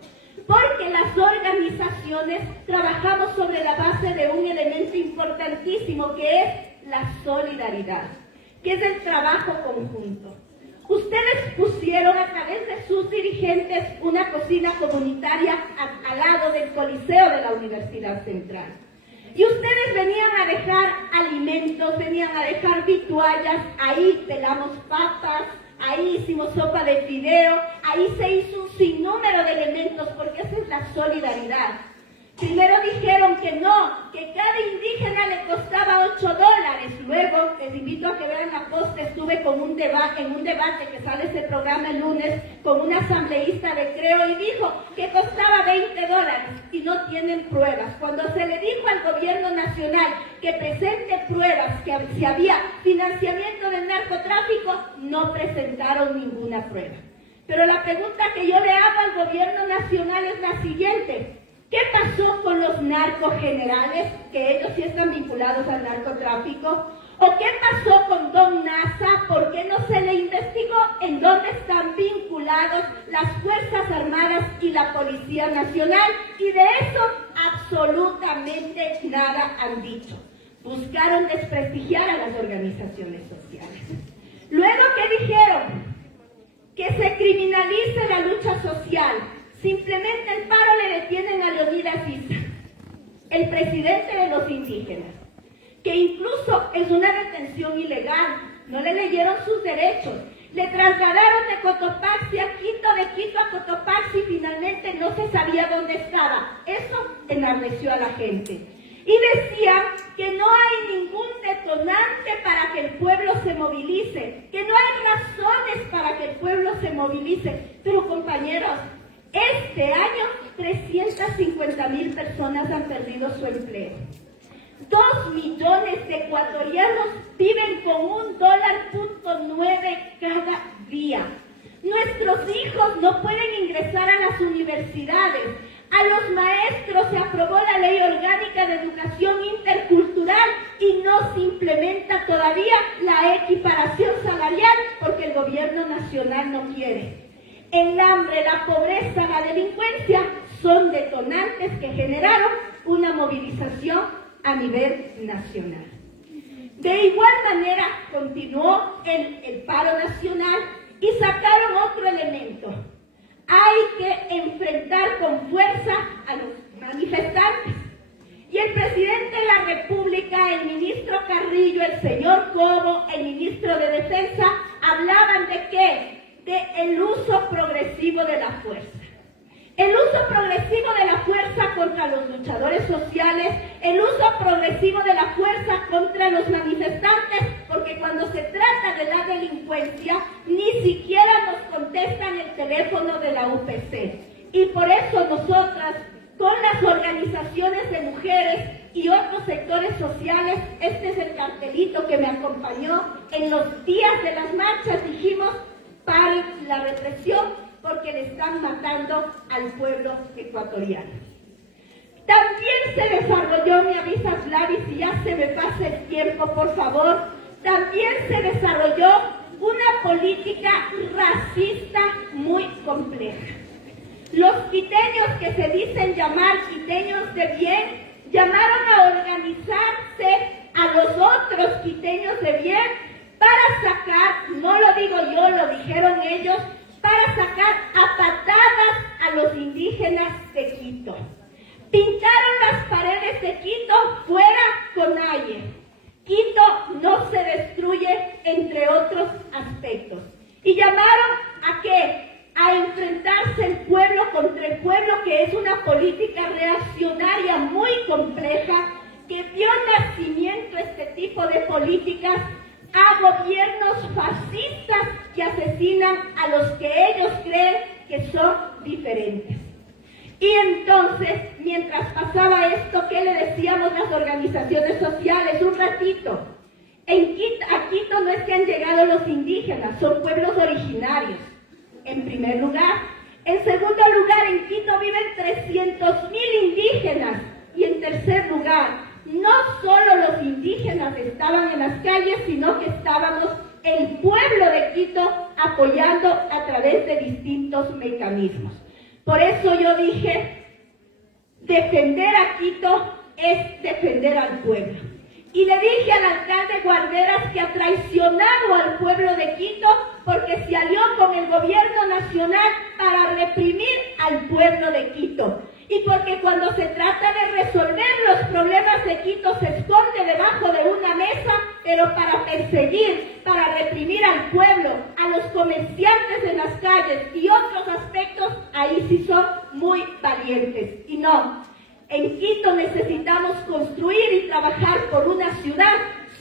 Porque las organizaciones trabajamos sobre la base de un elemento importantísimo que es la solidaridad, que es el trabajo conjunto. Ustedes pusieron a través de sus dirigentes una cocina comunitaria al lado del Coliseo de la Universidad Central. Y ustedes venían a dejar alimentos, venían a dejar vituallas, ahí pelamos papas, ahí hicimos sopa de fideo, ahí se hizo un sinnúmero de elementos, porque esa es la solidaridad. Primero dijeron que no, que cada indígena le costaba $8. Luego, les invito a que vean la posta, estuve en un debate que sale ese programa el lunes con una asambleísta de Creo y dijo que costaba $20 y no tienen pruebas. Cuando se le dijo al gobierno nacional que presente pruebas que si había financiamiento del narcotráfico, no presentaron ninguna prueba. Pero la pregunta que yo le hago al gobierno nacional es la siguiente. ¿Qué pasó con los narcogenerales, que ellos sí están vinculados al narcotráfico? ¿O qué pasó con Don Nasa? ¿Por qué no se le investigó en dónde están vinculados las Fuerzas Armadas y la Policía Nacional? Y de eso absolutamente nada han dicho. Buscaron desprestigiar a las organizaciones sociales. Luego, ¿qué dijeron? Que se criminalice la lucha social. Simplemente el paro le detienen a Leonidas Issa, el presidente de los indígenas, que incluso es una detención ilegal, no le leyeron sus derechos, le trasladaron de Cotopaxi a Quito, de Quito a Cotopaxi, finalmente no se sabía dónde estaba. Eso enardeció a la gente. Y decían que no hay ningún detonante para que el pueblo se movilice, que no hay razones para que el pueblo se movilice. Pero compañeros, este año 350,000 personas han perdido su empleo. 2 millones de ecuatorianos viven con $1.9 cada día. Nuestros hijos no pueden ingresar a las universidades. A los maestros se aprobó la Ley Orgánica de Educación Intercultural y no se implementa todavía la equiparación salarial porque el gobierno nacional no quiere. El hambre, la pobreza, la delincuencia son detonantes que generaron una movilización a nivel nacional. De igual manera continuó el paro nacional y sacaron otro elemento. Hay que enfrentar con fuerza a los manifestantes. Y el presidente de la República, el ministro Carrillo, el señor Cobo, el ministro de Defensa, hablaban de ¿qué? El uso progresivo de la fuerza. El uso progresivo de la fuerza contra los luchadores sociales, el uso progresivo de la fuerza contra los manifestantes, porque cuando se trata de la delincuencia, ni siquiera nos contestan el teléfono de la UPC. Y por eso nosotras, con las organizaciones de mujeres y otros sectores sociales, este es el cartelito que me acompañó en los días de las marchas, dijimos: paren la represión porque le están matando al pueblo ecuatoriano. También se desarrolló, me avisa Flavi si ya se me pasa el tiempo, por favor, también se desarrolló una política racista muy compleja. quiteños que se dicen llamar quiteños de bien, llamaron a organizarse a los otros quiteños de bien para sacar, no lo digo yo, lo dijeron ellos, para sacar a patadas a los indígenas de Quito. Pintaron las paredes de Quito fuera con aire. Quito no se destruye, entre otros aspectos. Y llamaron ¿a qué? A enfrentarse el pueblo contra el pueblo, que es una política reaccionaria muy compleja, que dio nacimiento a este tipo de políticas, a gobiernos fascistas que asesinan a los que ellos creen que son diferentes. Y entonces, mientras pasaba esto, ¿qué le decíamos las organizaciones sociales? Un ratito. A Quito no es que han llegado los indígenas, son pueblos originarios, en primer lugar. En segundo lugar, en Quito viven 300.000 indígenas. Y en tercer lugar, no solo los indígenas estaban en las calles, sino que estábamos el pueblo de Quito apoyando a través de distintos mecanismos. Por eso yo dije, defender a Quito es defender al pueblo. Y le dije al alcalde Guarderas que ha traicionado al pueblo de Quito porque se alió con el gobierno nacional para reprimir al pueblo de Quito. Y porque cuando se trata de resolver los problemas de Quito se esconde debajo de una mesa, pero para perseguir, para reprimir al pueblo, a los comerciantes en las calles y otros aspectos, ahí sí son muy valientes. Y no, en Quito necesitamos construir y trabajar por una ciudad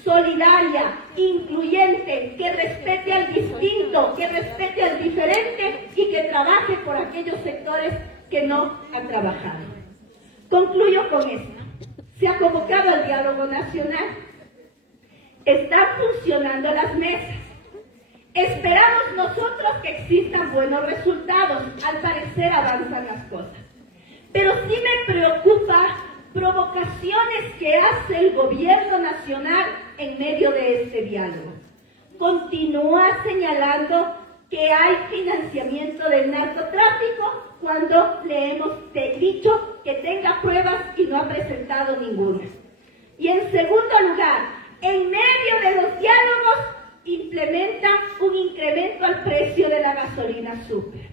solidaria, incluyente, que respete al distinto, que respete al diferente y que trabaje por aquellos sectores que no han trabajado. Concluyo con esto. Se ha convocado al diálogo nacional. Están funcionando las mesas. Esperamos nosotros que existan buenos resultados. Al parecer avanzan las cosas. Pero sí me preocupa provocaciones que hace el gobierno nacional en medio de este diálogo. Continúa señalando que hay financiamiento del narcotráfico cuando le hemos dicho que tenga pruebas y no ha presentado ninguna. Y en segundo lugar, en medio de los diálogos implementa un incremento al precio de la gasolina súper.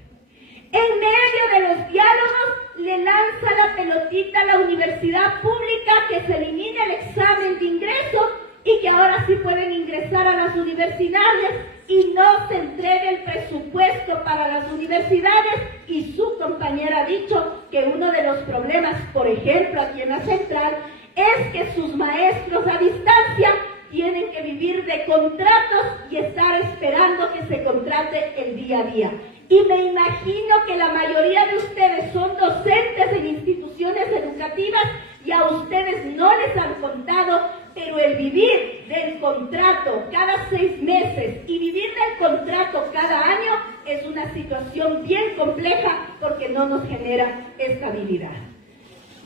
En medio de los diálogos le lanza la pelotita a la universidad pública que se elimine el examen de ingreso y que ahora sí pueden ingresar a las universidades y no se entregue el presupuesto para las universidades. Y su compañera ha dicho que uno de los problemas, por ejemplo, aquí en la central, es que sus maestros a distancia tienen que vivir de contratos y estar esperando que se contrate el día a día. Y me imagino que la mayoría de ustedes son docentes en instituciones educativas y a ustedes no les han contado, pero el vivir del contrato cada 6 meses y vivir del contrato cada año es una situación bien compleja porque no nos genera estabilidad.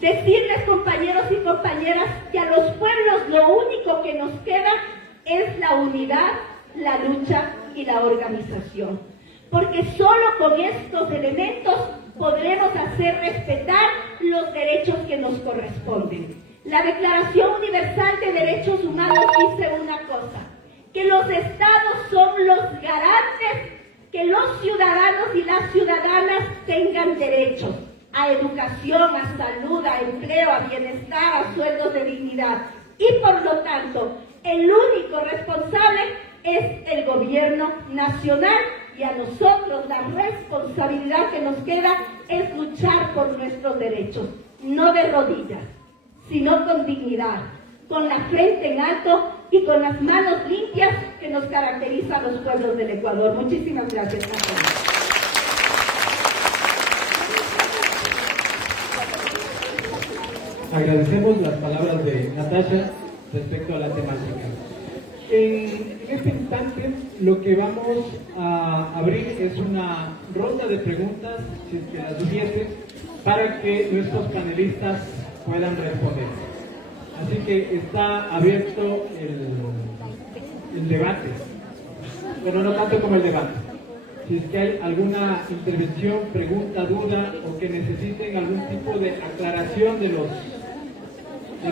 Decirles, compañeros y compañeras, que a los pueblos lo único que nos queda es la unidad, la lucha y la organización. Porque solo con estos elementos podremos hacer respetar los derechos que nos corresponden. La Declaración Universal de Derechos Humanos dice una cosa, que los estados son los garantes que los ciudadanos y las ciudadanas tengan derechos a educación, a salud, a empleo, a bienestar, a sueldos de dignidad. Y por lo tanto, el único responsable es el gobierno nacional y a nosotros la responsabilidad que nos queda es luchar por nuestros derechos, no de rodillas, sino con dignidad, con la frente en alto y con las manos limpias que nos caracteriza a los pueblos del Ecuador. Muchísimas gracias a todos. Agradecemos las palabras de Natasha respecto a la temática. En este instante lo que vamos a abrir es una ronda de preguntas, si es que las hubiese, para que nuestros panelistas puedan responder. Así que está abierto el debate. Bueno, no tanto como el debate, si es que hay alguna intervención, pregunta, duda o que necesiten algún tipo de aclaración de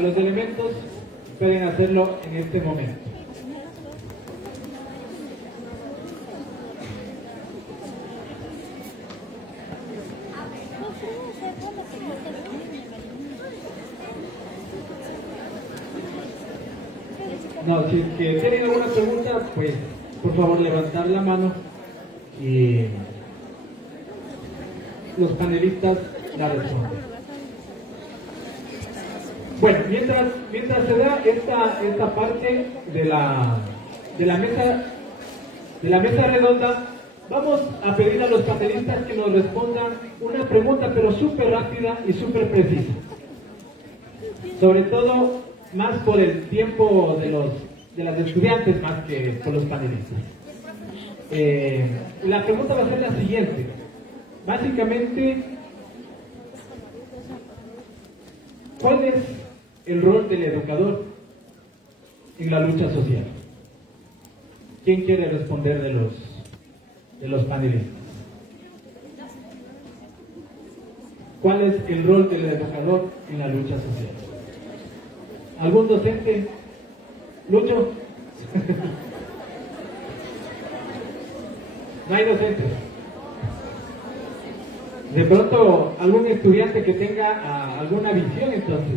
los elementos, pueden hacerlo en este momento. No, si es que tienen alguna pregunta, pues por favor levantar la mano y los panelistas la responden. Bueno, mientras se da esta parte de la mesa redonda, vamos a pedir a los panelistas que nos respondan una pregunta, pero súper rápida y súper precisa. Sobre todo, más por el tiempo de las estudiantes más que por los panelistas. La pregunta va a ser la siguiente. Básicamente, ¿cuál es el rol del educador en la lucha social? ¿Quién quiere responder de los panelistas? ¿Cuál es el rol del educador en la lucha social? ¿Algún docente? ¿Lucho? No hay docentes. De pronto, algún estudiante que tenga alguna visión, entonces.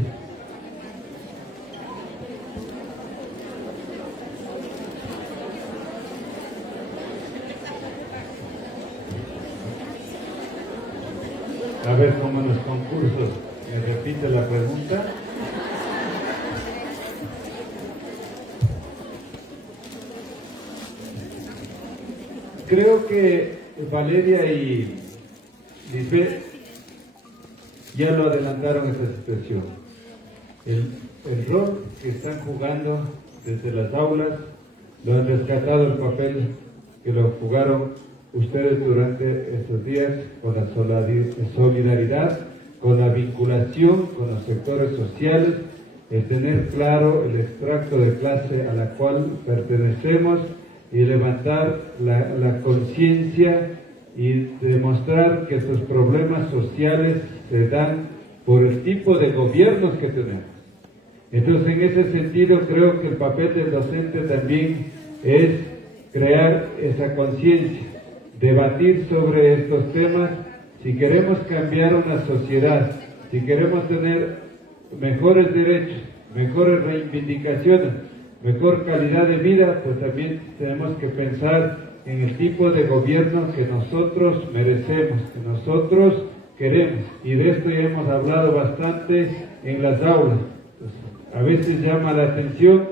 A ver, como en los concursos, ¿me repite la pregunta? Creo que Valeria y Lisbeth ya lo adelantaron esta situación. El rol que están jugando desde las aulas lo han rescatado el papel que lo jugaron ustedes durante estos días con la solidaridad, con la vinculación con los sectores sociales, el tener claro el extracto de clase a la cual pertenecemos y levantar la conciencia y demostrar que estos problemas sociales se dan por el tipo de gobiernos que tenemos. Entonces, en ese sentido, creo que el papel del docente también es crear esa conciencia, debatir sobre estos temas. Si queremos cambiar una sociedad, si queremos tener mejores derechos, mejores reivindicaciones, mejor calidad de vida, pues también tenemos que pensar en el tipo de gobierno que nosotros merecemos, que nosotros queremos. Y de esto ya hemos hablado bastante en las aulas. Pues, a veces llama la atención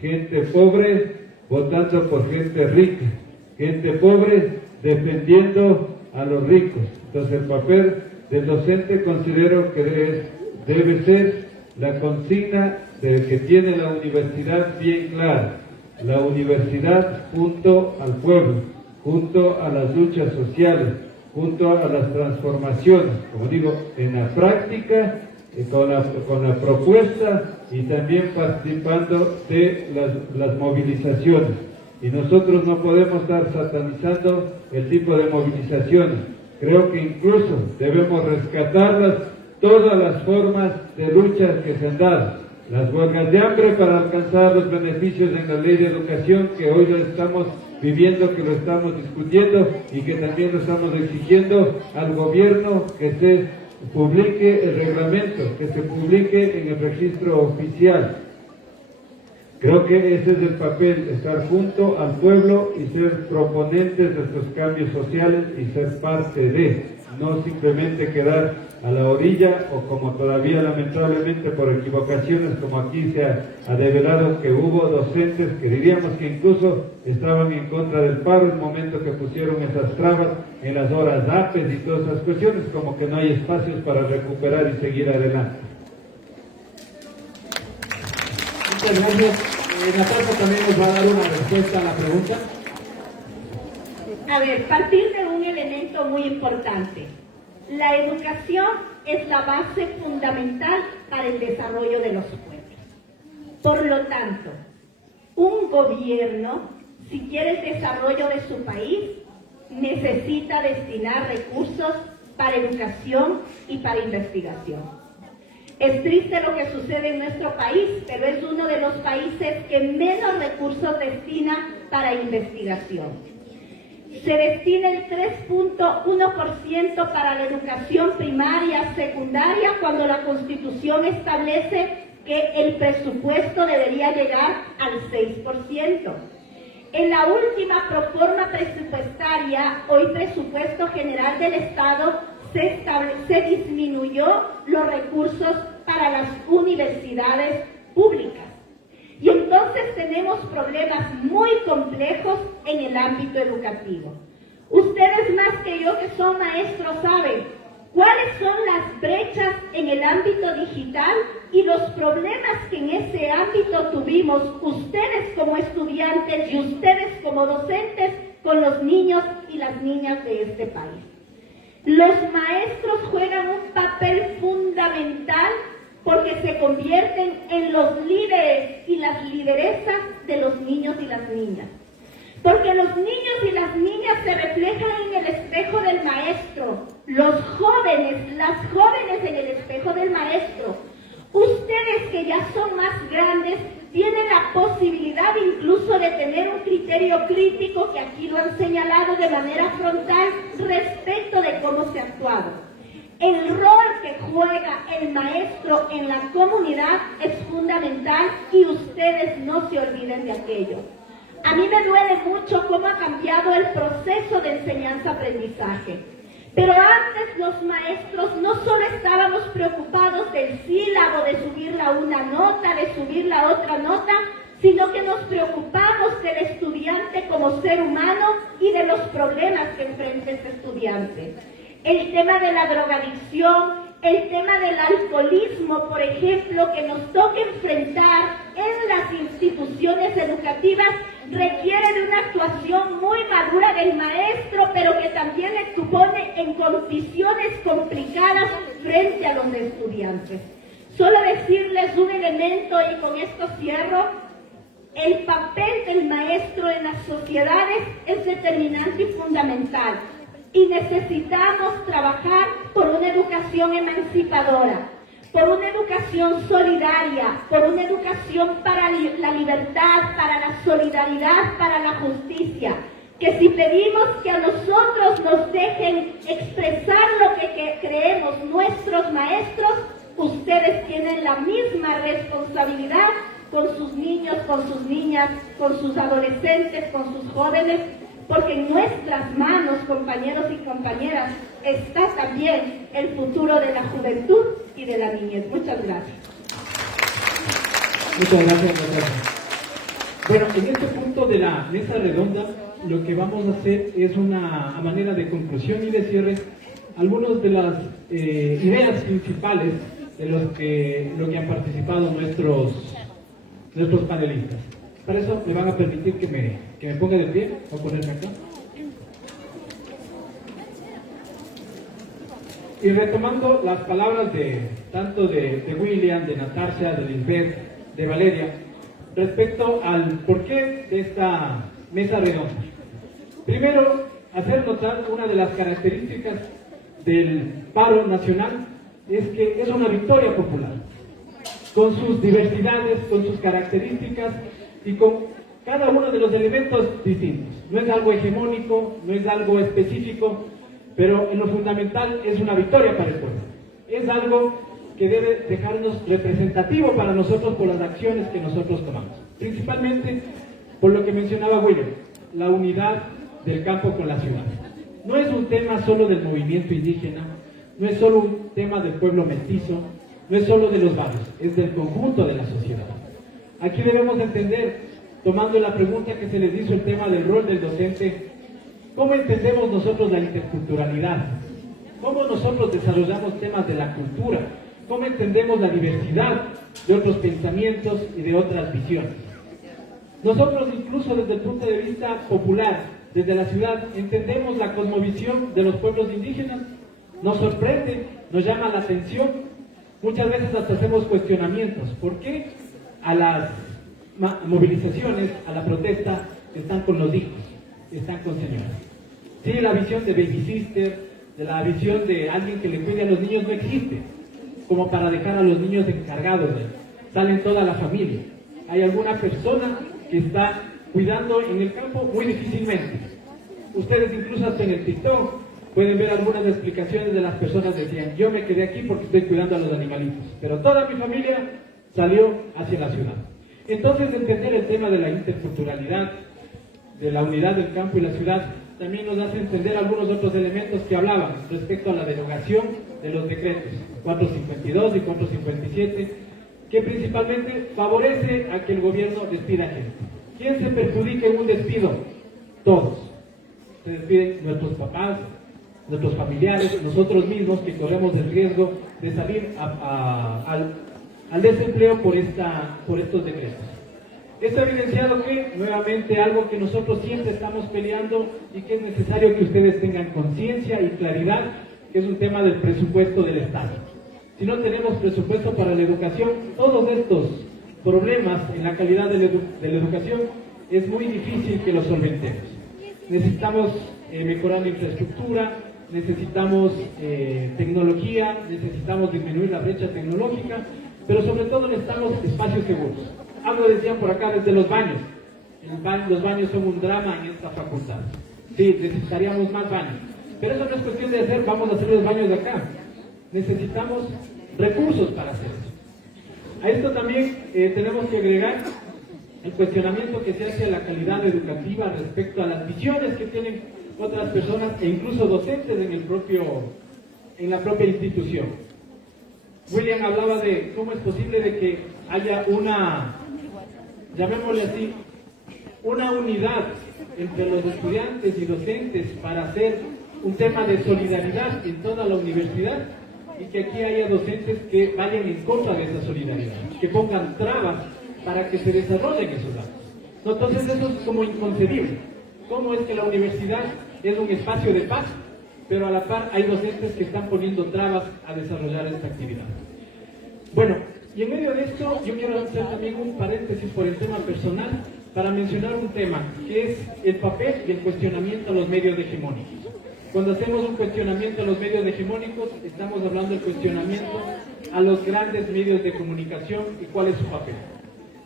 gente pobre votando por gente rica, gente pobre defendiendo a los ricos. Entonces el papel del docente considero que debe ser la consigna que tiene la universidad bien clara. La universidad junto al pueblo, junto a las luchas sociales, junto a las transformaciones, como digo, en la práctica, con la propuesta y también participando de las movilizaciones. Y nosotros no podemos estar satanizando el tipo de movilizaciones. Creo que incluso debemos rescatarlas, todas las formas de luchas que se han dado. Las huelgas de hambre para alcanzar los beneficios en la ley de educación que hoy lo estamos viviendo, que lo estamos discutiendo y que también lo estamos exigiendo al gobierno que se publique el reglamento, que se publique en el registro oficial. Creo que ese es el papel, estar junto al pueblo y ser proponentes de estos cambios sociales y ser parte de, no simplemente quedar a la orilla o como todavía lamentablemente por equivocaciones, como aquí se ha develado que hubo docentes que diríamos que incluso estaban en contra del paro en el momento que pusieron esas trabas en las horas APES y todas esas cuestiones, como que no hay espacios para recuperar y seguir adelante. Muchas gracias. Natalia también nos va a dar una respuesta a la pregunta. A ver, partir de un elemento muy importante. La educación es la base fundamental para el desarrollo de los pueblos. Por lo tanto, un gobierno, si quiere el desarrollo de su país, necesita destinar recursos para educación y para investigación. Es triste lo que sucede en nuestro país, pero es uno de los países que menos recursos destina para investigación. Se destina el 3.1% para la educación primaria, secundaria, cuando la Constitución establece que el presupuesto debería llegar al 6%. En la última proforma presupuestaria, hoy Presupuesto General del Estado, se disminuyó los recursos para las universidades públicas. Y entonces tenemos problemas muy complejos en el ámbito educativo. Ustedes más que yo que son maestros saben cuáles son las brechas en el ámbito digital y los problemas que en ese ámbito tuvimos ustedes como estudiantes y ustedes como docentes con los niños y las niñas de este país. Los maestros juegan un papel fundamental porque se convierten en los líderes y las lideresas de los niños y las niñas. Porque los niños y las niñas se reflejan en el espejo del maestro, los jóvenes, las jóvenes en el espejo del maestro. Ustedes que ya son más grandes tienen la posibilidad incluso de tener un criterio crítico, que aquí lo han señalado de manera frontal, respecto de cómo se ha actuado. El rol que juega el maestro en la comunidad es fundamental y ustedes no se olviden de aquello. A mí me duele mucho cómo ha cambiado el proceso de enseñanza-aprendizaje. Pero antes los maestros no solo estábamos preocupados del sílabo, de subirla una nota, de subir la otra nota, sino que nos preocupamos del estudiante como ser humano y de los problemas que enfrenta ese estudiante. El tema de la drogadicción, el tema del alcoholismo, por ejemplo, que nos toca enfrentar en las instituciones educativas, requiere de una actuación muy madura del maestro, pero que también le supone en condiciones complicadas frente a los estudiantes. Solo decirles un elemento y con esto cierro. El papel del maestro en las sociedades es determinante y fundamental. Y necesitamos trabajar por una educación emancipadora, por una educación solidaria, por una educación para la libertad, para la solidaridad, para la justicia. Que si pedimos que a nosotros nos dejen expresar lo que creemos nuestros maestros, ustedes tienen la misma responsabilidad con sus niños, con sus niñas, con sus adolescentes, con sus jóvenes, porque en nuestras manos, compañeros y compañeras, está también el futuro de la juventud y de la niñez. Muchas gracias. Muchas gracias, Natalia. Bueno, en este punto de la mesa redonda, lo que vamos a hacer es a manera de conclusión y de cierre, algunas de las ideas principales de lo que han participado nuestros panelistas. Para eso me van a permitir que me ponga de pie o ponerme acá. Y retomando las palabras tanto de William, de Natasha, de Lisbeth, de Valeria, respecto al porqué de esta mesa redonda. Primero, hacer notar una de las características del paro nacional es que es una victoria popular, con sus diversidades, con sus características y con cada uno de los elementos distintos. No es algo hegemónico, no es algo específico, pero en lo fundamental es una victoria para el pueblo. Es algo que debe dejarnos representativo para nosotros por las acciones que nosotros tomamos. Principalmente por lo que mencionaba William, la unidad del campo con la ciudad. No es un tema solo del movimiento indígena, no es solo un tema del pueblo mestizo, no es solo de los barrios, es del conjunto de la sociedad. Aquí debemos entender, tomando la pregunta que se les hizo, el tema del rol del docente, ¿cómo entendemos nosotros la interculturalidad? ¿Cómo nosotros desarrollamos temas de la cultura? ¿Cómo entendemos la diversidad de otros pensamientos y de otras visiones? Nosotros, incluso desde el punto de vista popular, desde la ciudad, entendemos la cosmovisión de los pueblos indígenas. Nos sorprende, nos llama la atención. Muchas veces hasta hacemos cuestionamientos. ¿Por qué a las movilizaciones, a la protesta, están con los hijos, están con señoras? Sí, la visión de baby sister, de la visión de alguien que le cuide a los niños no existe, como para dejar a los niños encargados de él. Salen toda la familia. Hay alguna persona que está cuidando en el campo muy difícilmente. Ustedes incluso hasta en el TikTok pueden ver algunas explicaciones de las personas que decían, yo me quedé aquí porque estoy cuidando a los animalitos, pero toda mi familia salió hacia la ciudad. Entonces, entender el tema de la interculturalidad, de la unidad del campo y la ciudad, también nos hace entender algunos otros elementos que hablaban respecto a la derogación de los decretos 452 y 457, que principalmente favorece a que el gobierno despida gente. ¿Quién se perjudica en un despido? Todos. Se despiden nuestros papás, nuestros familiares, nosotros mismos que corremos el riesgo de salir al desempleo por estos decretos. Esto ha evidenciado que, nuevamente, algo que nosotros siempre estamos peleando y que es necesario que ustedes tengan conciencia y claridad, que es un tema del presupuesto del Estado. Si no tenemos presupuesto para la educación, todos estos problemas en la calidad de la educación es muy difícil que los solventemos. Necesitamos mejorar la infraestructura, necesitamos tecnología, necesitamos disminuir la brecha tecnológica, pero sobre todo necesitamos espacios seguros. Algo decían por acá desde los baños. Los baños son un drama en esta facultad. Sí, necesitaríamos más baños. Pero eso no es cuestión de hacer, vamos a hacer los baños de acá. Necesitamos recursos para hacer eso. A esto también tenemos que agregar el cuestionamiento que se hace a la calidad educativa respecto a las visiones que tienen otras personas e incluso docentes en la propia institución. William hablaba de cómo es posible de que haya una, llamémosle así, una unidad entre los estudiantes y docentes para hacer un tema de solidaridad en toda la universidad y que aquí haya docentes que vayan en contra de esa solidaridad, que pongan trabas para que se desarrollen esos datos. Entonces eso es como inconcebible. ¿Cómo es que la universidad es un espacio de paz, pero a la par hay docentes que están poniendo trabas a desarrollar esta actividad? Bueno, y en medio de esto yo quiero hacer también un paréntesis por el tema personal para mencionar un tema que es el papel y el cuestionamiento a los medios hegemónicos. Cuando hacemos un cuestionamiento a los medios hegemónicos, estamos hablando del cuestionamiento a los grandes medios de comunicación y cuál es su papel.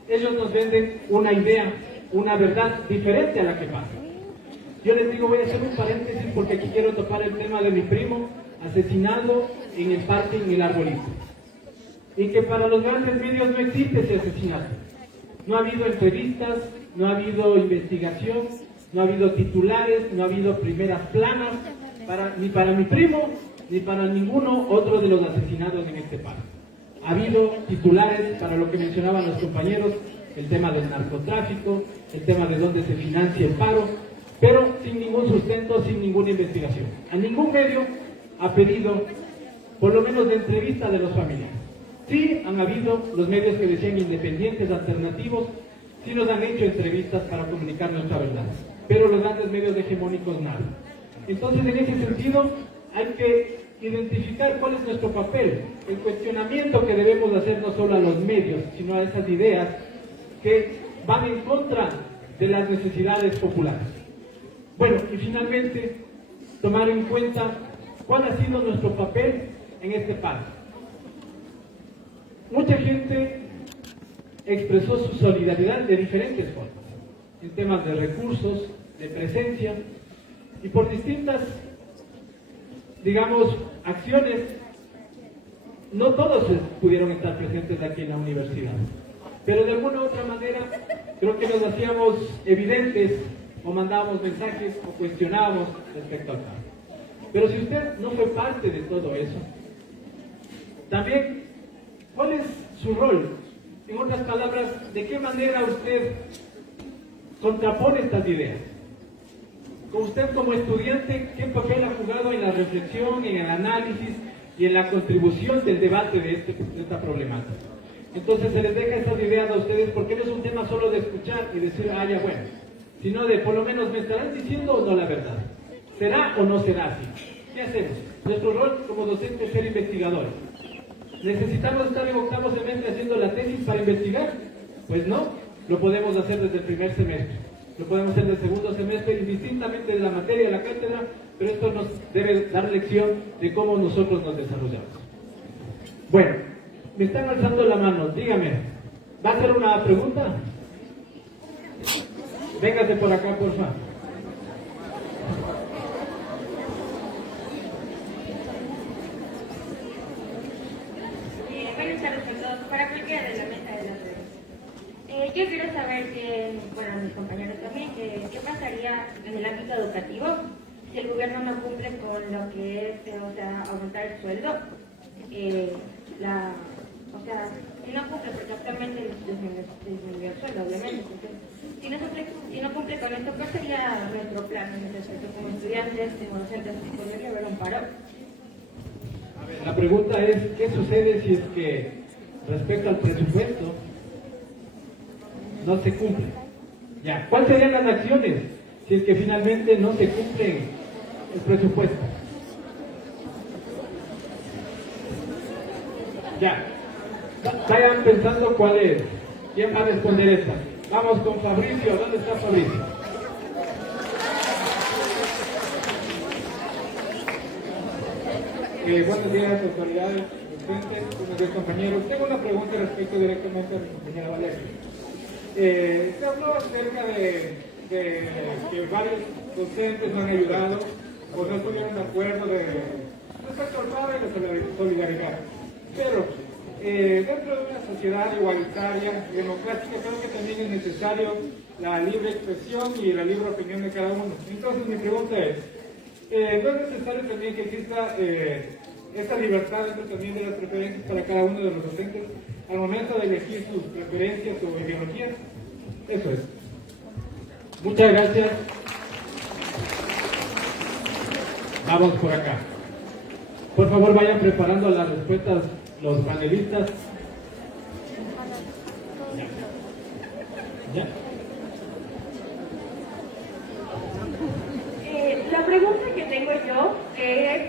Ellos nos venden una idea, una verdad diferente a la que pasa. Yo les digo, voy a hacer un paréntesis porque aquí quiero topar el tema de mi primo asesinado en el parque en el Arbolito. Y que para los grandes medios no existe ese asesinato. No ha habido entrevistas, no ha habido investigación, no ha habido titulares, no ha habido primeras planas, ni para mi primo, ni para ninguno otro de los asesinados en este parque. Ha habido titulares para lo que mencionaban los compañeros, el tema del narcotráfico, el tema de dónde se financia el paro, pero sin ningún sustento, sin ninguna investigación. A ningún medio ha pedido, por lo menos, de entrevista de los familiares. Sí, han habido los medios que decían independientes, alternativos, sí nos han hecho entrevistas para comunicar nuestra verdad, pero los grandes medios hegemónicos nada. Entonces, en ese sentido, hay que identificar cuál es nuestro papel, el cuestionamiento que debemos hacer no solo a los medios, sino a esas ideas que van en contra de las necesidades populares. Bueno, y finalmente, tomar en cuenta cuál ha sido nuestro papel en este paro. Mucha gente expresó su solidaridad de diferentes formas, en temas de recursos, de presencia, y por distintas, digamos, acciones. No todos pudieron estar presentes aquí en la universidad, pero de alguna u otra manera creo que nos hacíamos evidentes o mandábamos mensajes o cuestionábamos respecto al paro. Pero si usted no fue parte de todo eso, también, ¿cuál es su rol? En otras palabras, ¿de qué manera usted contrapone estas ideas? Con usted como estudiante, ¿qué papel ha jugado en la reflexión, en el análisis y en la contribución del debate de esta problemática? Entonces se les deja estas ideas a ustedes porque no es un tema solo de escuchar y decir, ya bueno, sino de por lo menos, ¿me estarán diciendo o no la verdad? ¿Será o no será así? ¿Qué hacemos? Nuestro rol como docente es ser investigadores. ¿Necesitamos estar en octavo semestre haciendo la tesis para investigar? Pues no, lo podemos hacer desde el primer semestre. lo podemos hacer del segundo semestre, indistintamente de la materia de la cátedra, pero esto nos debe dar lección de cómo nosotros nos desarrollamos. Bueno, me están alzando la mano, dígame, ¿va a hacer una pregunta? Véngase por acá, por favor. Buenas tardes a todos. Para cualquiera de la mesa de las redes. Yo quiero saber que, bueno, mis compañeros también, qué pasaría en el ámbito educativo si el gobierno no cumple con lo que es, o sea, aumentar el sueldo. O sea, si no cumple, porque actualmente disminuyó el sueldo, obviamente. Entonces, si no cumple con esto, ¿cuál sería nuestro plan en ese aspecto como estudiantes, como docentes? ¿Podría haber un paro? La pregunta es, ¿qué sucede si es que respecto al presupuesto no se cumple? Ya, ¿cuáles serían las acciones si es que finalmente no se cumple el presupuesto? Ya, vayan pensando cuál es. ¿Quién va a responder esta? Vamos con Fabricio. ¿Dónde está Fabricio? Buenos días, autoridades, docentes, buenos días, compañeros. Tengo una pregunta respecto directamente a mi compañera Valeria. Se habló acerca de que varios docentes no han ayudado o no estuvieron de acuerdo respecto al pago y la solidaridad. Pero dentro de una sociedad igualitaria, democrática, creo que también es necesario la libre expresión y la libre opinión de cada uno. Entonces mi pregunta es, ¿no es necesario también que exista esta libertad dentro también de las preferencias para cada uno de los docentes al momento de elegir sus preferencias o ideologías? Eso es. Muchas gracias. Vamos por acá. Por favor, vayan preparando las respuestas los panelistas. ¿Ya? La pregunta que tengo yo es,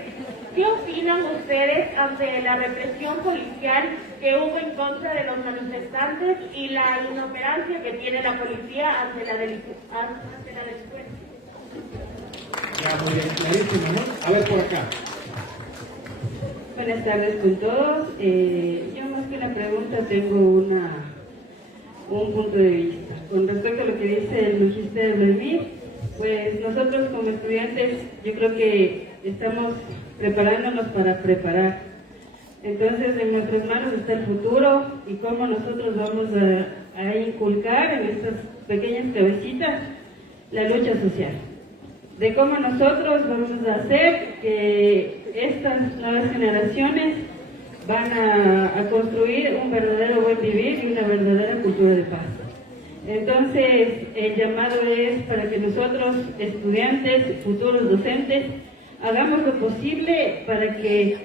¿qué opinan ustedes ante la represión policial que hubo en contra de los manifestantes y la inoperancia que tiene la policía ante la delincuencia? Ya, muy bien, clarísimo, ¿no? A ver, por acá. Buenas tardes con todos. Yo más que una pregunta tengo un punto de vista. Con respecto a lo que dice el magister Vladimir, pues nosotros como estudiantes yo creo que estamos preparándonos para preparar. Entonces en nuestras manos está el futuro y cómo nosotros vamos a inculcar en estas pequeñas cabecitas la lucha social. De cómo nosotros vamos a hacer que estas nuevas generaciones van a construir un verdadero buen vivir y una verdadera cultura de paz. Entonces, el llamado es para que nosotros, estudiantes, futuros docentes, hagamos lo posible para que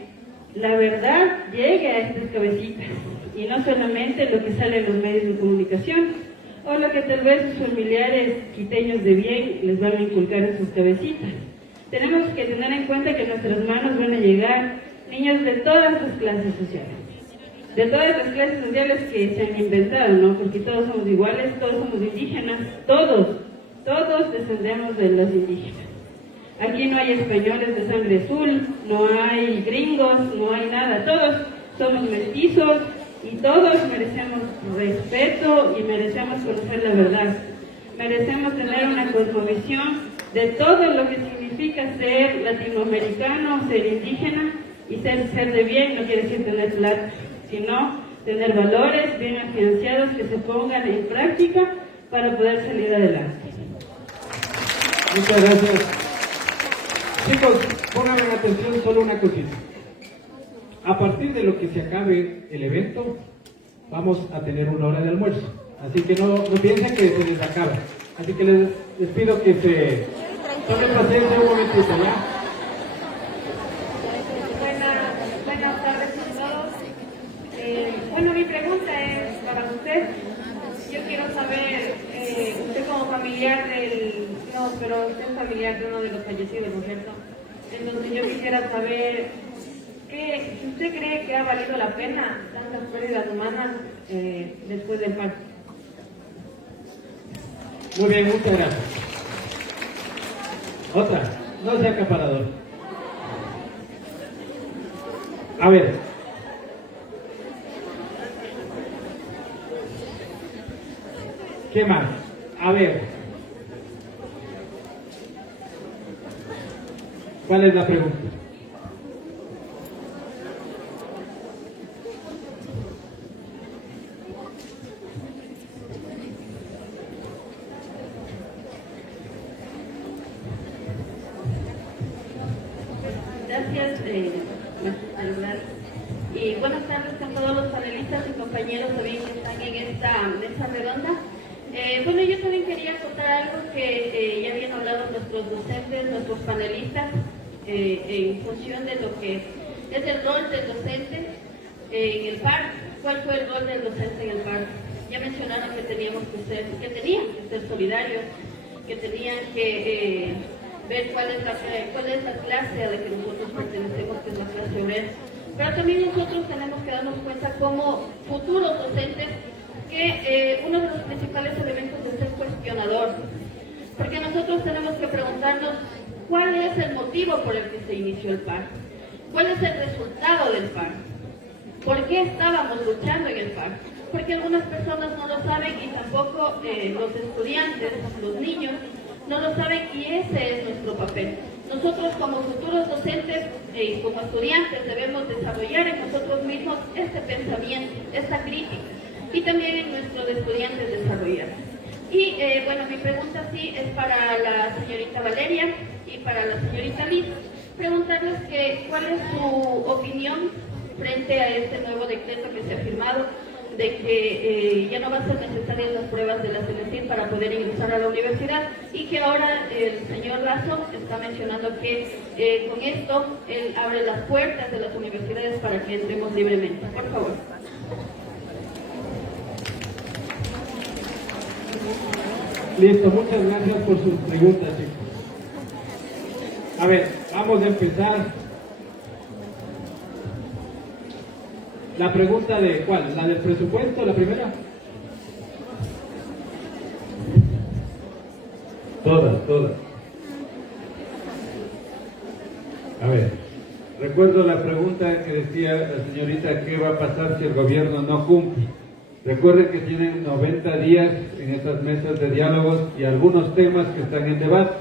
la verdad llegue a estas cabecitas y no solamente lo que sale en los medios de comunicación o lo que tal vez sus familiares quiteños de bien les van a inculcar en sus cabecitas. Tenemos que tener en cuenta que a nuestras manos van a llegar niños de todas las clases sociales. De todas las clases sociales que se han inventado, ¿no? Porque todos somos iguales, todos somos indígenas, todos descendemos de los indígenas. Aquí no hay españoles de sangre azul, no hay gringos, no hay nada, todos somos mestizos y todos merecemos respeto y merecemos conocer la verdad. Merecemos tener una cosmovisión de todo lo que significa ser latinoamericano, ser indígena y ser de bien no quiere decir tener plata, sino tener valores bien afianzados que se pongan en práctica para poder salir adelante. Muchas gracias. Chicos, pongan atención solo una cosita. A partir de lo que se acabe el evento, vamos a tener una hora de almuerzo. Así que no piensen que se les acaba. Así que les pido que se tomen paciencia un momentito, ¿ya? Buenas tardes a todos. Bueno, mi pregunta es para usted. Yo quiero saber, usted como familiar usted es familiar de uno de los fallecidos, ¿no es cierto? Entonces yo quisiera saber, ¿usted cree que ha valido la pena tantas pérdidas humanas después del pacto? Muy bien, muchas gracias. Otra, no sea acaparador. A ver. ¿Qué más? A ver. ¿Cuál es la pregunta? Gracias, saludar. Y buenas tardes a todos los panelistas y compañeros también que están en esta mesa redonda. Bueno, yo también quería contar algo que ya habían hablado nuestros docentes, nuestros panelistas, en función de lo que es el rol del docente en el PAR. ¿Cuál fue el rol del docente en el PAR? Ya mencionaron que tenían que ser solidarios, que tenían que ver cuál es la clase a la que nosotros pertenecemos, que es la clase obrera. Pero también nosotros tenemos que darnos cuenta como futuros docentes que uno de los principales elementos es el cuestionador, porque nosotros tenemos que preguntarnos cuál es el motivo por el que se inició el PAR, cuál es el resultado del PAR, por qué estábamos luchando en el PAR, porque algunas personas no lo saben y tampoco los estudiantes, los niños, no lo saben y ese es nuestro papel. Nosotros como futuros docentes y como estudiantes debemos desarrollar en nosotros mismos este pensamiento, esta crítica, y también en nuestros estudiantes desarrollar. Y bueno, mi pregunta sí es para la señorita Valeria y para la señorita Liz. Preguntarles cuál es su opinión frente a este nuevo decreto que se ha firmado de que ya no van a ser necesarias las pruebas de la CELECIN para poder ingresar a la universidad, y que ahora el señor Lazo está mencionando que con esto él abre las puertas de las universidades para que entremos libremente. Por favor. Listo, muchas gracias por sus preguntas, chicos. A ver, vamos a empezar. La pregunta de ¿cuál? ¿La del presupuesto, la primera? Todas. A ver, recuerdo la pregunta que decía la señorita, ¿qué va a pasar si el gobierno no cumple? Recuerden que tienen 90 días en estas mesas de diálogos y algunos temas que están en debate.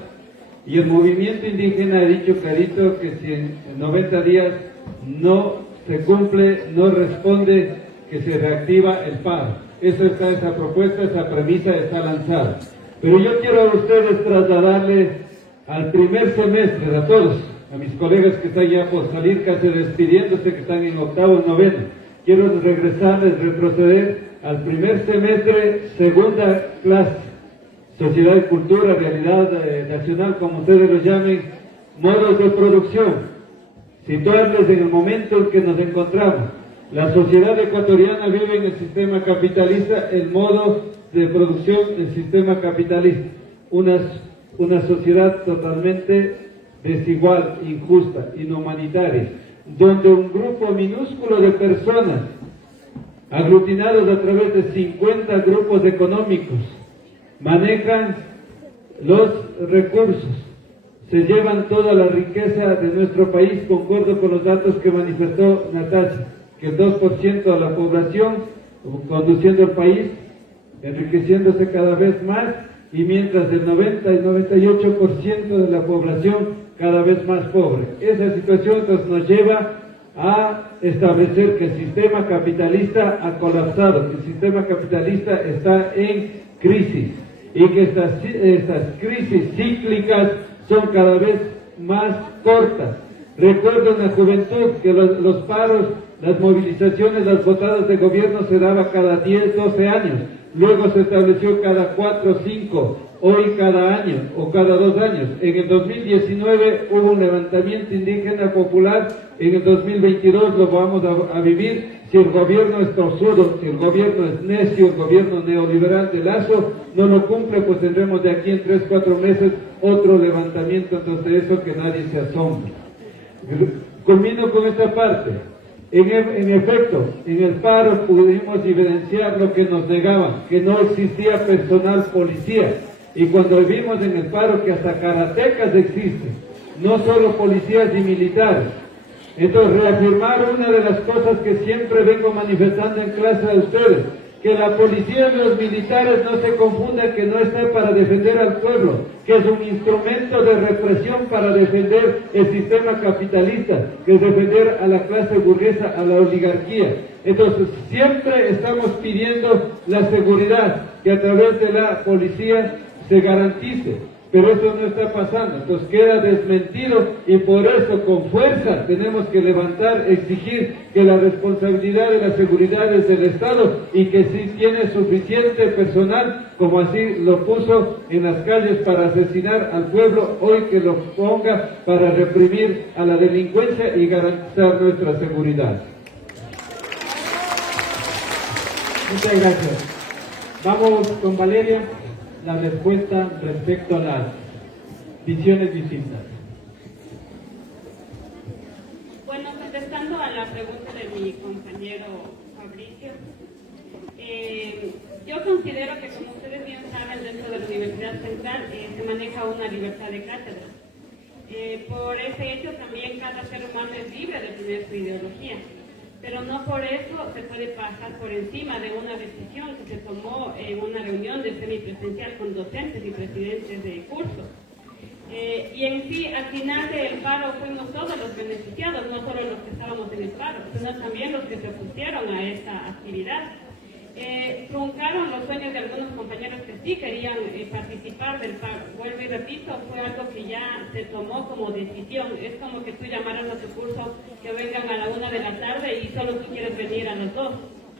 Y el movimiento indígena ha dicho clarito que si en 90 días no se cumple, no responde, que se reactiva el paro. Esa propuesta, esa premisa está lanzada. Pero yo quiero a ustedes trasladarles al primer semestre, a todos, a mis colegas que están ya por salir casi despidiéndose, que están en octavo, noveno. Quiero regresarles, retroceder al primer semestre, segunda clase, sociedad y cultura, realidad nacional, como ustedes lo llamen, modos de producción. Situarles en el momento en que nos encontramos. La sociedad ecuatoriana vive en el sistema capitalista, el modo de producción del sistema capitalista. Una sociedad totalmente desigual, injusta, inhumanitaria, donde un grupo minúsculo de personas, aglutinados a través de 50 grupos económicos, manejan los recursos, se llevan toda la riqueza de nuestro país. Concuerdo con los datos que manifestó Natasha, que el 2% de la población conduciendo el país, enriqueciéndose cada vez más, y mientras el 90 y 98% de la población cada vez más pobre. Esa situación nos lleva a establecer que el sistema capitalista ha colapsado, que el sistema capitalista está en crisis, y que estas crisis cíclicas son cada vez más cortas. Recuerdo en la juventud que los paros, las movilizaciones, las botadas de gobierno se daban cada 10, 12 años. Luego se estableció cada 4, 5, hoy cada año o cada 2 años. En el 2019 hubo un levantamiento indígena popular, en el 2022 lo vamos a vivir. Si el gobierno es torzudo, si el gobierno es necio, el gobierno neoliberal de Lazo no lo cumple, pues tendremos de aquí en 3, 4 meses otro levantamiento. Entonces eso, que nadie se asombre. Culmino con esta parte. En efecto, en el paro pudimos evidenciar lo que nos negaban, que no existía personal policía. Y cuando vimos en el paro que hasta karatecas existen, no solo policías y militares. Entonces, reafirmar una de las cosas que siempre vengo manifestando en clase a ustedes, que la policía y los militares no se confundan, que no esté para defender al pueblo, que es un instrumento de represión para defender el sistema capitalista, que es defender a la clase burguesa, a la oligarquía. Entonces, siempre estamos pidiendo la seguridad, que a través de la policía se garantice, pero eso no está pasando, entonces queda desmentido y por eso con fuerza tenemos que levantar, exigir que la responsabilidad de la seguridad es del Estado y que si tiene suficiente personal, como así lo puso en las calles para asesinar al pueblo, hoy que lo ponga para reprimir a la delincuencia y garantizar nuestra seguridad. Muchas gracias. Vamos con Valeria. La respuesta respecto a las visiones distintas. Bueno, contestando a la pregunta de mi compañero Fabricio, yo considero que, como ustedes bien saben, dentro de la Universidad Central se maneja una libertad de cátedra. Por ese hecho, también cada ser humano es libre de tener su ideología. Pero no por eso se puede pasar por encima de una decisión que se tomó en una reunión de semipresencial con docentes y presidentes de curso. Y en sí, al final del paro fuimos todos los beneficiados, no solo los que estábamos en el paro, sino también los que se opusieron a esta actividad. Truncaron los sueños de algunos compañeros que sí querían participar del paro. Vuelvo y repito, fue algo que ya se tomó como decisión. Es como que tú llamaras a tu curso que vengan a la 1 de la tarde y solo tú quieres venir a las 2.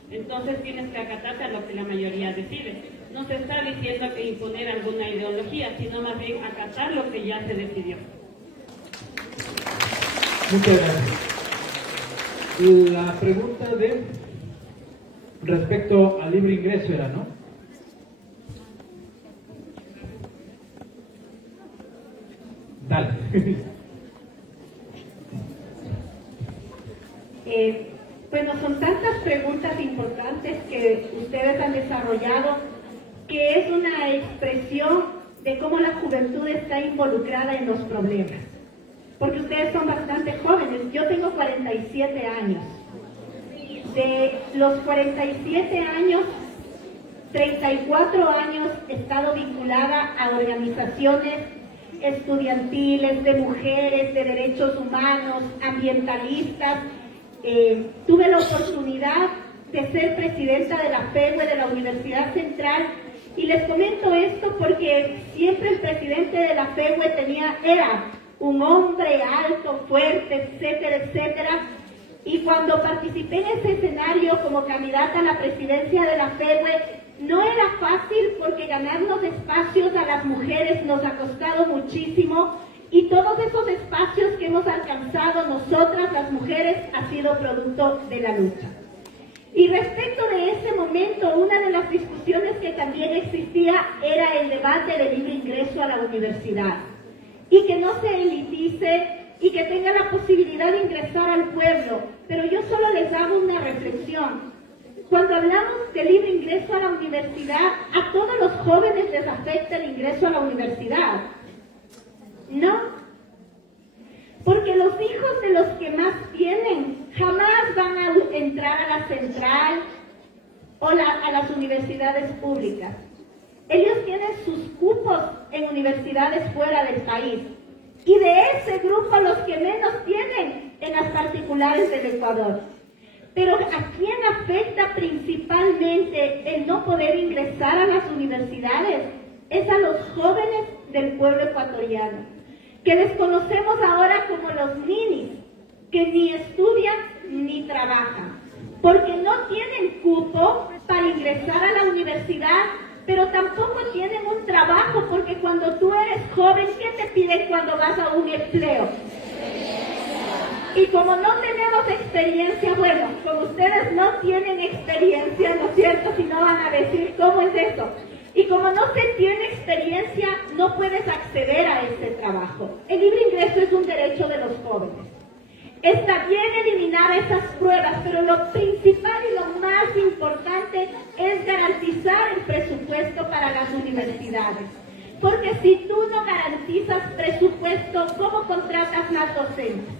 Entonces tienes que acatarte a lo que la mayoría decide. No se está diciendo que imponer alguna ideología, sino más bien acatar lo que ya se decidió. Muchas gracias. La pregunta de respecto al libre ingreso era, ¿no? Dale. Bueno, son tantas preguntas importantes que ustedes han desarrollado que es una expresión de cómo la juventud está involucrada en los problemas. Porque ustedes son bastante jóvenes. Yo tengo 47 años. De los 47 años, 34 años he estado vinculada a organizaciones estudiantiles, de mujeres, de derechos humanos, ambientalistas. Tuve la oportunidad de ser presidenta de la FEWE de la Universidad Central y les comento esto porque siempre el presidente de la FEWE era un hombre alto, fuerte, etcétera, etcétera. Y cuando participé en ese escenario como candidata a la presidencia de la FEWE, no era fácil porque ganarnos espacios a las mujeres nos ha costado muchísimo y todos esos espacios que hemos alcanzado nosotras las mujeres ha sido producto de la lucha. Y respecto de ese momento, una de las discusiones que también existía era el debate de libre ingreso a la universidad y que no se elitice y que tenga la posibilidad de ingresar al pueblo. Pero yo solo les hago una reflexión. Cuando hablamos de libre ingreso a la universidad, a todos los jóvenes les afecta el ingreso a la universidad. No, porque los hijos de los que más tienen jamás van a entrar a la central o a las universidades públicas. Ellos tienen sus cupos en universidades fuera del país. Y de ese grupo los que menos tienen en las particulares del Ecuador. Pero ¿a quién afecta principalmente el no poder ingresar a las universidades? Es a los jóvenes del pueblo ecuatoriano, que desconocemos ahora como los ninis, que ni estudian ni trabajan, porque no tienen cupo para ingresar a la universidad, pero tampoco tienen un trabajo, porque cuando tú eres joven, ¿qué te piden cuando vas a un empleo? Y como no tenemos experiencia, bueno, como ustedes no tienen experiencia, ¿no es cierto? Si no van a decir cómo es eso. Y como no se tiene experiencia, no puedes acceder a este trabajo. El libre ingreso es un derecho de los jóvenes. Está bien eliminar esas pruebas, pero lo principal y lo más importante es garantizar el presupuesto para las universidades. Porque si tú no garantizas presupuesto, ¿cómo contratas más docentes?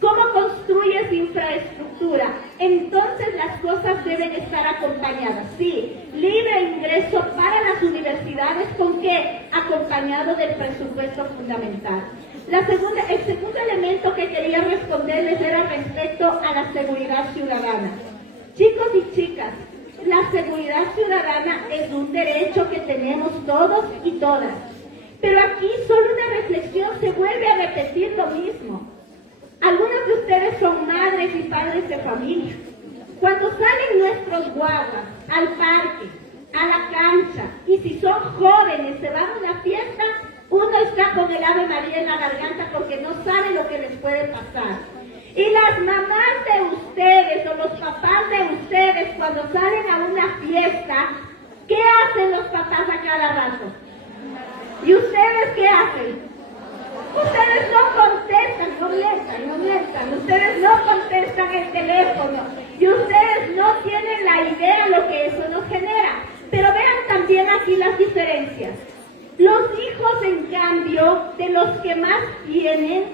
¿Cómo construyes infraestructura? Entonces las cosas deben estar acompañadas. Sí, libre ingreso para las universidades, ¿con qué? Acompañado del presupuesto fundamental. El segundo elemento que quería responderles era respecto a la seguridad ciudadana. Chicos y chicas, la seguridad ciudadana es un derecho que tenemos todos y todas. Pero aquí solo una reflexión, se vuelve a repetir lo mismo. Algunos de ustedes son madres y padres de familia. Cuando salen nuestros guaguas al parque, a la cancha, y si son jóvenes, se van a una fiesta, uno está con el Ave María en la garganta porque no sabe lo que les puede pasar. Y las mamás de ustedes o los papás de ustedes cuando salen a una fiesta, ¿qué hacen los papás a cada rato? ¿Y ustedes qué hacen? Ustedes no contestan, no mientan, ustedes no contestan el teléfono y ustedes no tienen la idea de lo que eso nos genera. Pero vean también aquí las diferencias. Los hijos, en cambio, de los que más tienen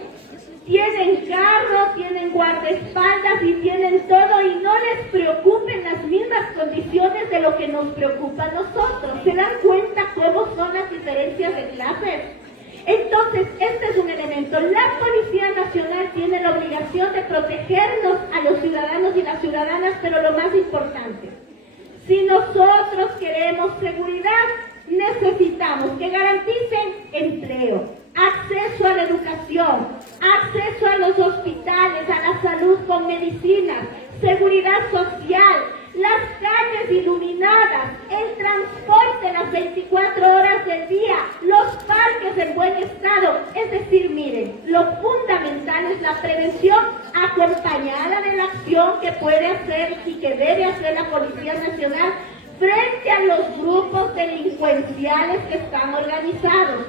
carro, tienen guardaespaldas y tienen todo y no les preocupen las mismas condiciones de lo que nos preocupa a nosotros. ¿Se dan cuenta cómo son las diferencias de clases? Entonces, este es un elemento. La Policía Nacional tiene la obligación de protegernos a los ciudadanos y las ciudadanas, pero lo más importante, si nosotros queremos seguridad, necesitamos que garanticen empleo, acceso a la educación, acceso a los hospitales, a la salud con medicinas, seguridad social, las calles iluminadas, el transporte las 24 horas del día, los parques en buen estado. Es decir, miren, lo fundamental es la prevención acompañada de la acción que puede hacer y que debe hacer la Policía Nacional frente a los grupos delincuenciales que están organizados.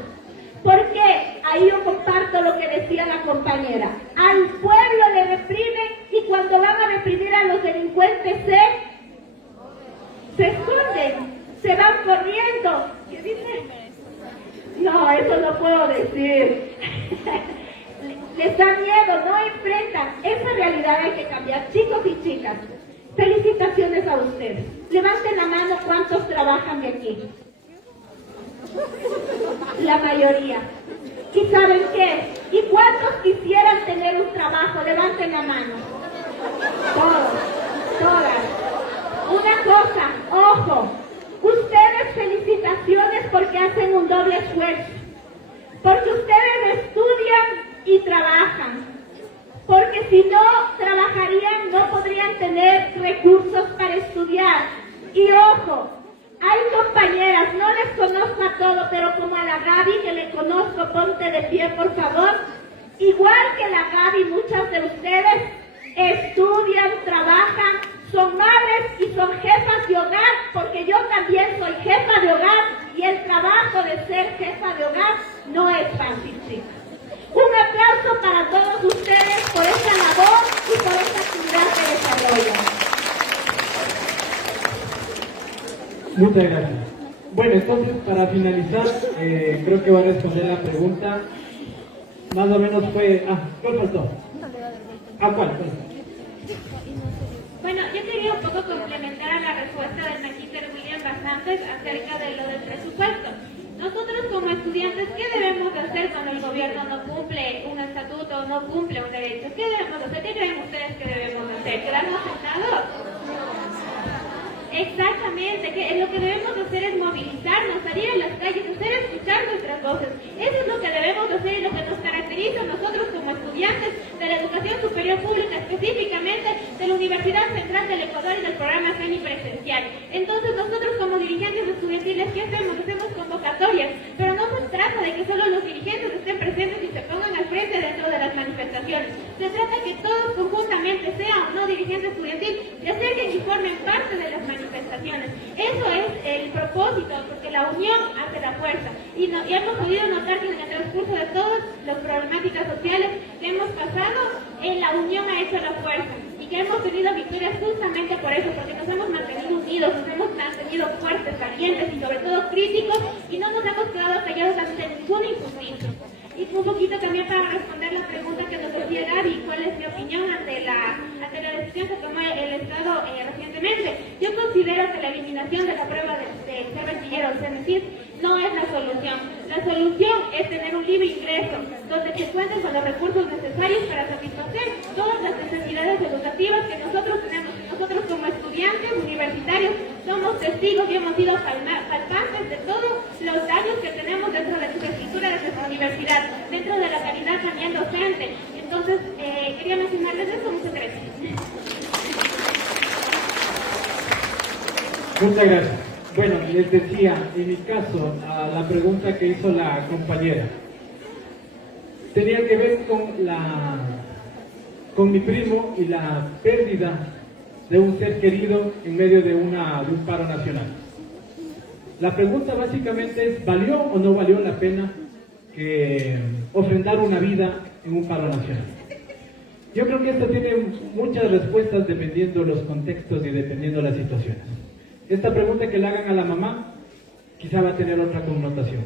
Porque ahí yo comparto lo que decía la compañera. Al pueblo le reprimen y cuando van a reprimir a los delincuentes se esconden, se van corriendo. ¿Qué dice? No, eso no puedo decir. Les da miedo, no enfrentan. Esa realidad hay que cambiar. Chicos y chicas, felicitaciones a ustedes. Levanten la mano cuántos trabajan de aquí. La mayoría. ¿Y saben qué? ¿Y cuántos quisieran tener un trabajo? Levanten la mano. Todos, todas. Una cosa, ojo, ustedes felicitaciones porque hacen un doble esfuerzo. Porque ustedes estudian y trabajan. Porque si no trabajarían, no podrían tener recursos para estudiar. Y ojo, hay compañeras, no les conozco a todos, pero como a la Gaby que le conozco, ponte de pie por favor. Igual que la Gaby, muchas de ustedes estudian, trabajan, son madres y son jefas de hogar, porque yo también soy jefa de hogar y el trabajo de ser jefa de hogar no es fácil, chicas. Un aplauso para todos ustedes por esta labor y por esta actividad de desarrollo. Muchas gracias. Bueno, entonces para finalizar, creo que va a responder la pregunta. Más o menos fue... ¿cuál faltó? ¿Cuál? Bueno, yo quería un poco complementar a la respuesta del magíster William Basantes acerca de lo del presupuesto. Nosotros como estudiantes, ¿qué debemos hacer cuando el gobierno no cumple un estatuto o no cumple un derecho? ¿Qué debemos hacer? ¿Qué creen ustedes que debemos hacer? ¿Quedarnos sentados? Exactamente, que lo que debemos hacer es movilizarnos, salir a las calles, hacer escuchar nuestras voces. Eso es lo que debemos hacer y lo que nos caracteriza a nosotros como estudiantes de la educación superior pública, específicamente de la Universidad Central del Ecuador y del programa semipresencial. Entonces nosotros como dirigentes estudiantiles, ¿qué hacemos? Hacemos convocatorias, pero no se trata de que solo los dirigentes estén presentes y se pongan al frente dentro de las manifestaciones. Se trata de que todos conjuntamente, sea o no dirigente estudiantil, se acerquen y formen parte de las manifestaciones. Eso es el propósito, porque la unión hace la fuerza. Y hemos podido notar que en el transcurso de todas las problemáticas sociales que hemos pasado, la unión ha hecho la fuerza. Y que hemos tenido victorias justamente por eso, porque nos hemos mantenido unidos, nos hemos mantenido fuertes, valientes y sobre todo críticos, y no nos hemos quedado callados ante ninguna injusticia. Y un poquito también para responder la pregunta que nos hacía Gaby, ¿cuál es mi opinión ante la decisión que tomó el Estado recientemente? Yo considero que la eliminación de la prueba de ser bachillero o CENESID no es la solución. La solución es tener un libre ingreso, donde se cuenten con los recursos necesarios para satisfacer todas las necesidades educativas que nosotros tenemos. Nosotros como estudiantes universitarios somos testigos y hemos sido palpantes de todos los daños que tenemos dentro de la infraestructura de nuestra universidad, dentro de la calidad también docente. Entonces, quería mencionarles eso. Muchas gracias. Muchas gracias. Bueno, les decía, en mi caso, a la pregunta que hizo la compañera, tenía que ver con mi primo y la pérdida de un ser querido en medio de un paro nacional. La pregunta básicamente es, ¿valió o no valió la pena ofrendar una vida en un paro nacional? Yo creo que esto tiene muchas respuestas dependiendo los contextos y dependiendo las situaciones. Esta pregunta que le hagan a la mamá quizá va a tener otra connotación.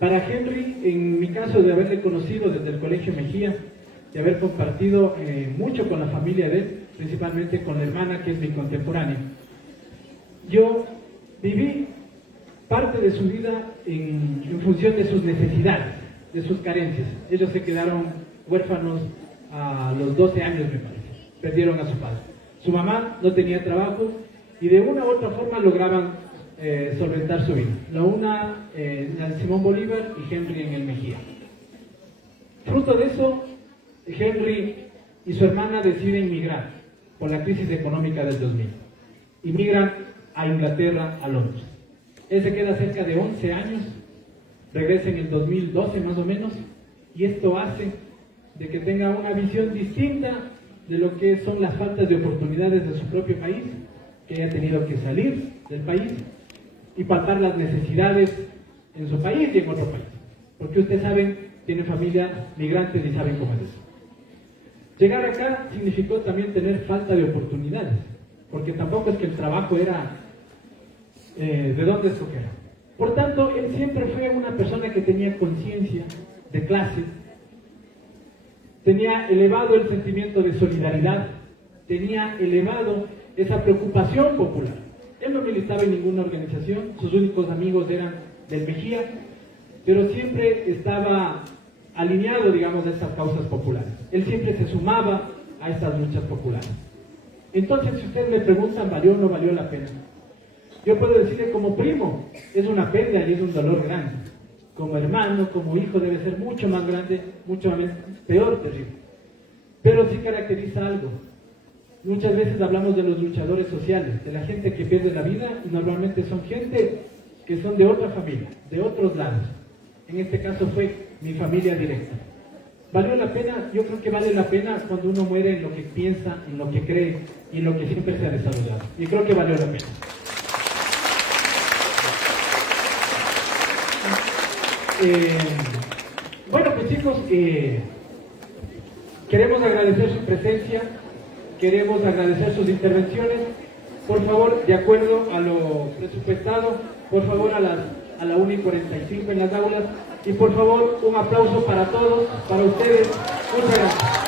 Para Henry, en mi caso de haberle conocido desde el Colegio Mejía, de haber compartido mucho con la familia de él, principalmente con la hermana que es mi contemporánea, yo viví parte de su vida en función de sus necesidades, de sus carencias. Ellos se quedaron huérfanos a los 12 años, me parece. Perdieron a su padre. Su mamá no tenía trabajo y de una u otra forma lograban solventar su vida. La una en el Simón Bolívar y Henry en el Mejía. Fruto de eso, Henry y su hermana deciden migrar por la crisis económica del 2000. Y migran a Inglaterra, a Londres. Él se queda cerca de 11 años, regresa en el 2012 más o menos, y esto hace de que tenga una visión distinta de lo que son las faltas de oportunidades de su propio país, que haya tenido que salir del país y palpar las necesidades en su país y en otro país. Porque ustedes saben, tienen familia migrantes y saben cómo es eso. Llegar acá significó también tener falta de oportunidades, porque tampoco es que el trabajo era de dónde escoger. Por tanto, él siempre fue una persona que tenía conciencia de clase, tenía elevado el sentimiento de solidaridad, tenía elevado esa preocupación popular. Él no militaba en ninguna organización, sus únicos amigos eran del Mejía, pero siempre estaba alineado, digamos, a estas causas populares. Él siempre se sumaba a estas luchas populares. Entonces, si ustedes me preguntan, ¿valió o no valió la pena? Yo puedo decirle como primo, es una pérdida y es un dolor grande. Como hermano, como hijo, debe ser mucho más grande, mucho más peor, terrible. Pero sí caracteriza algo. Muchas veces hablamos de los luchadores sociales, de la gente que pierde la vida, y normalmente son gente que son de otra familia, de otros lados. En este caso fue mi familia directa. ¿Valió la pena? Yo creo que vale la pena cuando uno muere en lo que piensa, en lo que cree y en lo que siempre se ha desarrollado. Y creo que valió la pena. Bueno, pues chicos, queremos agradecer su presencia, queremos agradecer sus intervenciones. Por favor, de acuerdo a lo presupuestado, por favor a la 1:45 en las aulas, y por favor un aplauso para todos, para ustedes. Muchas gracias.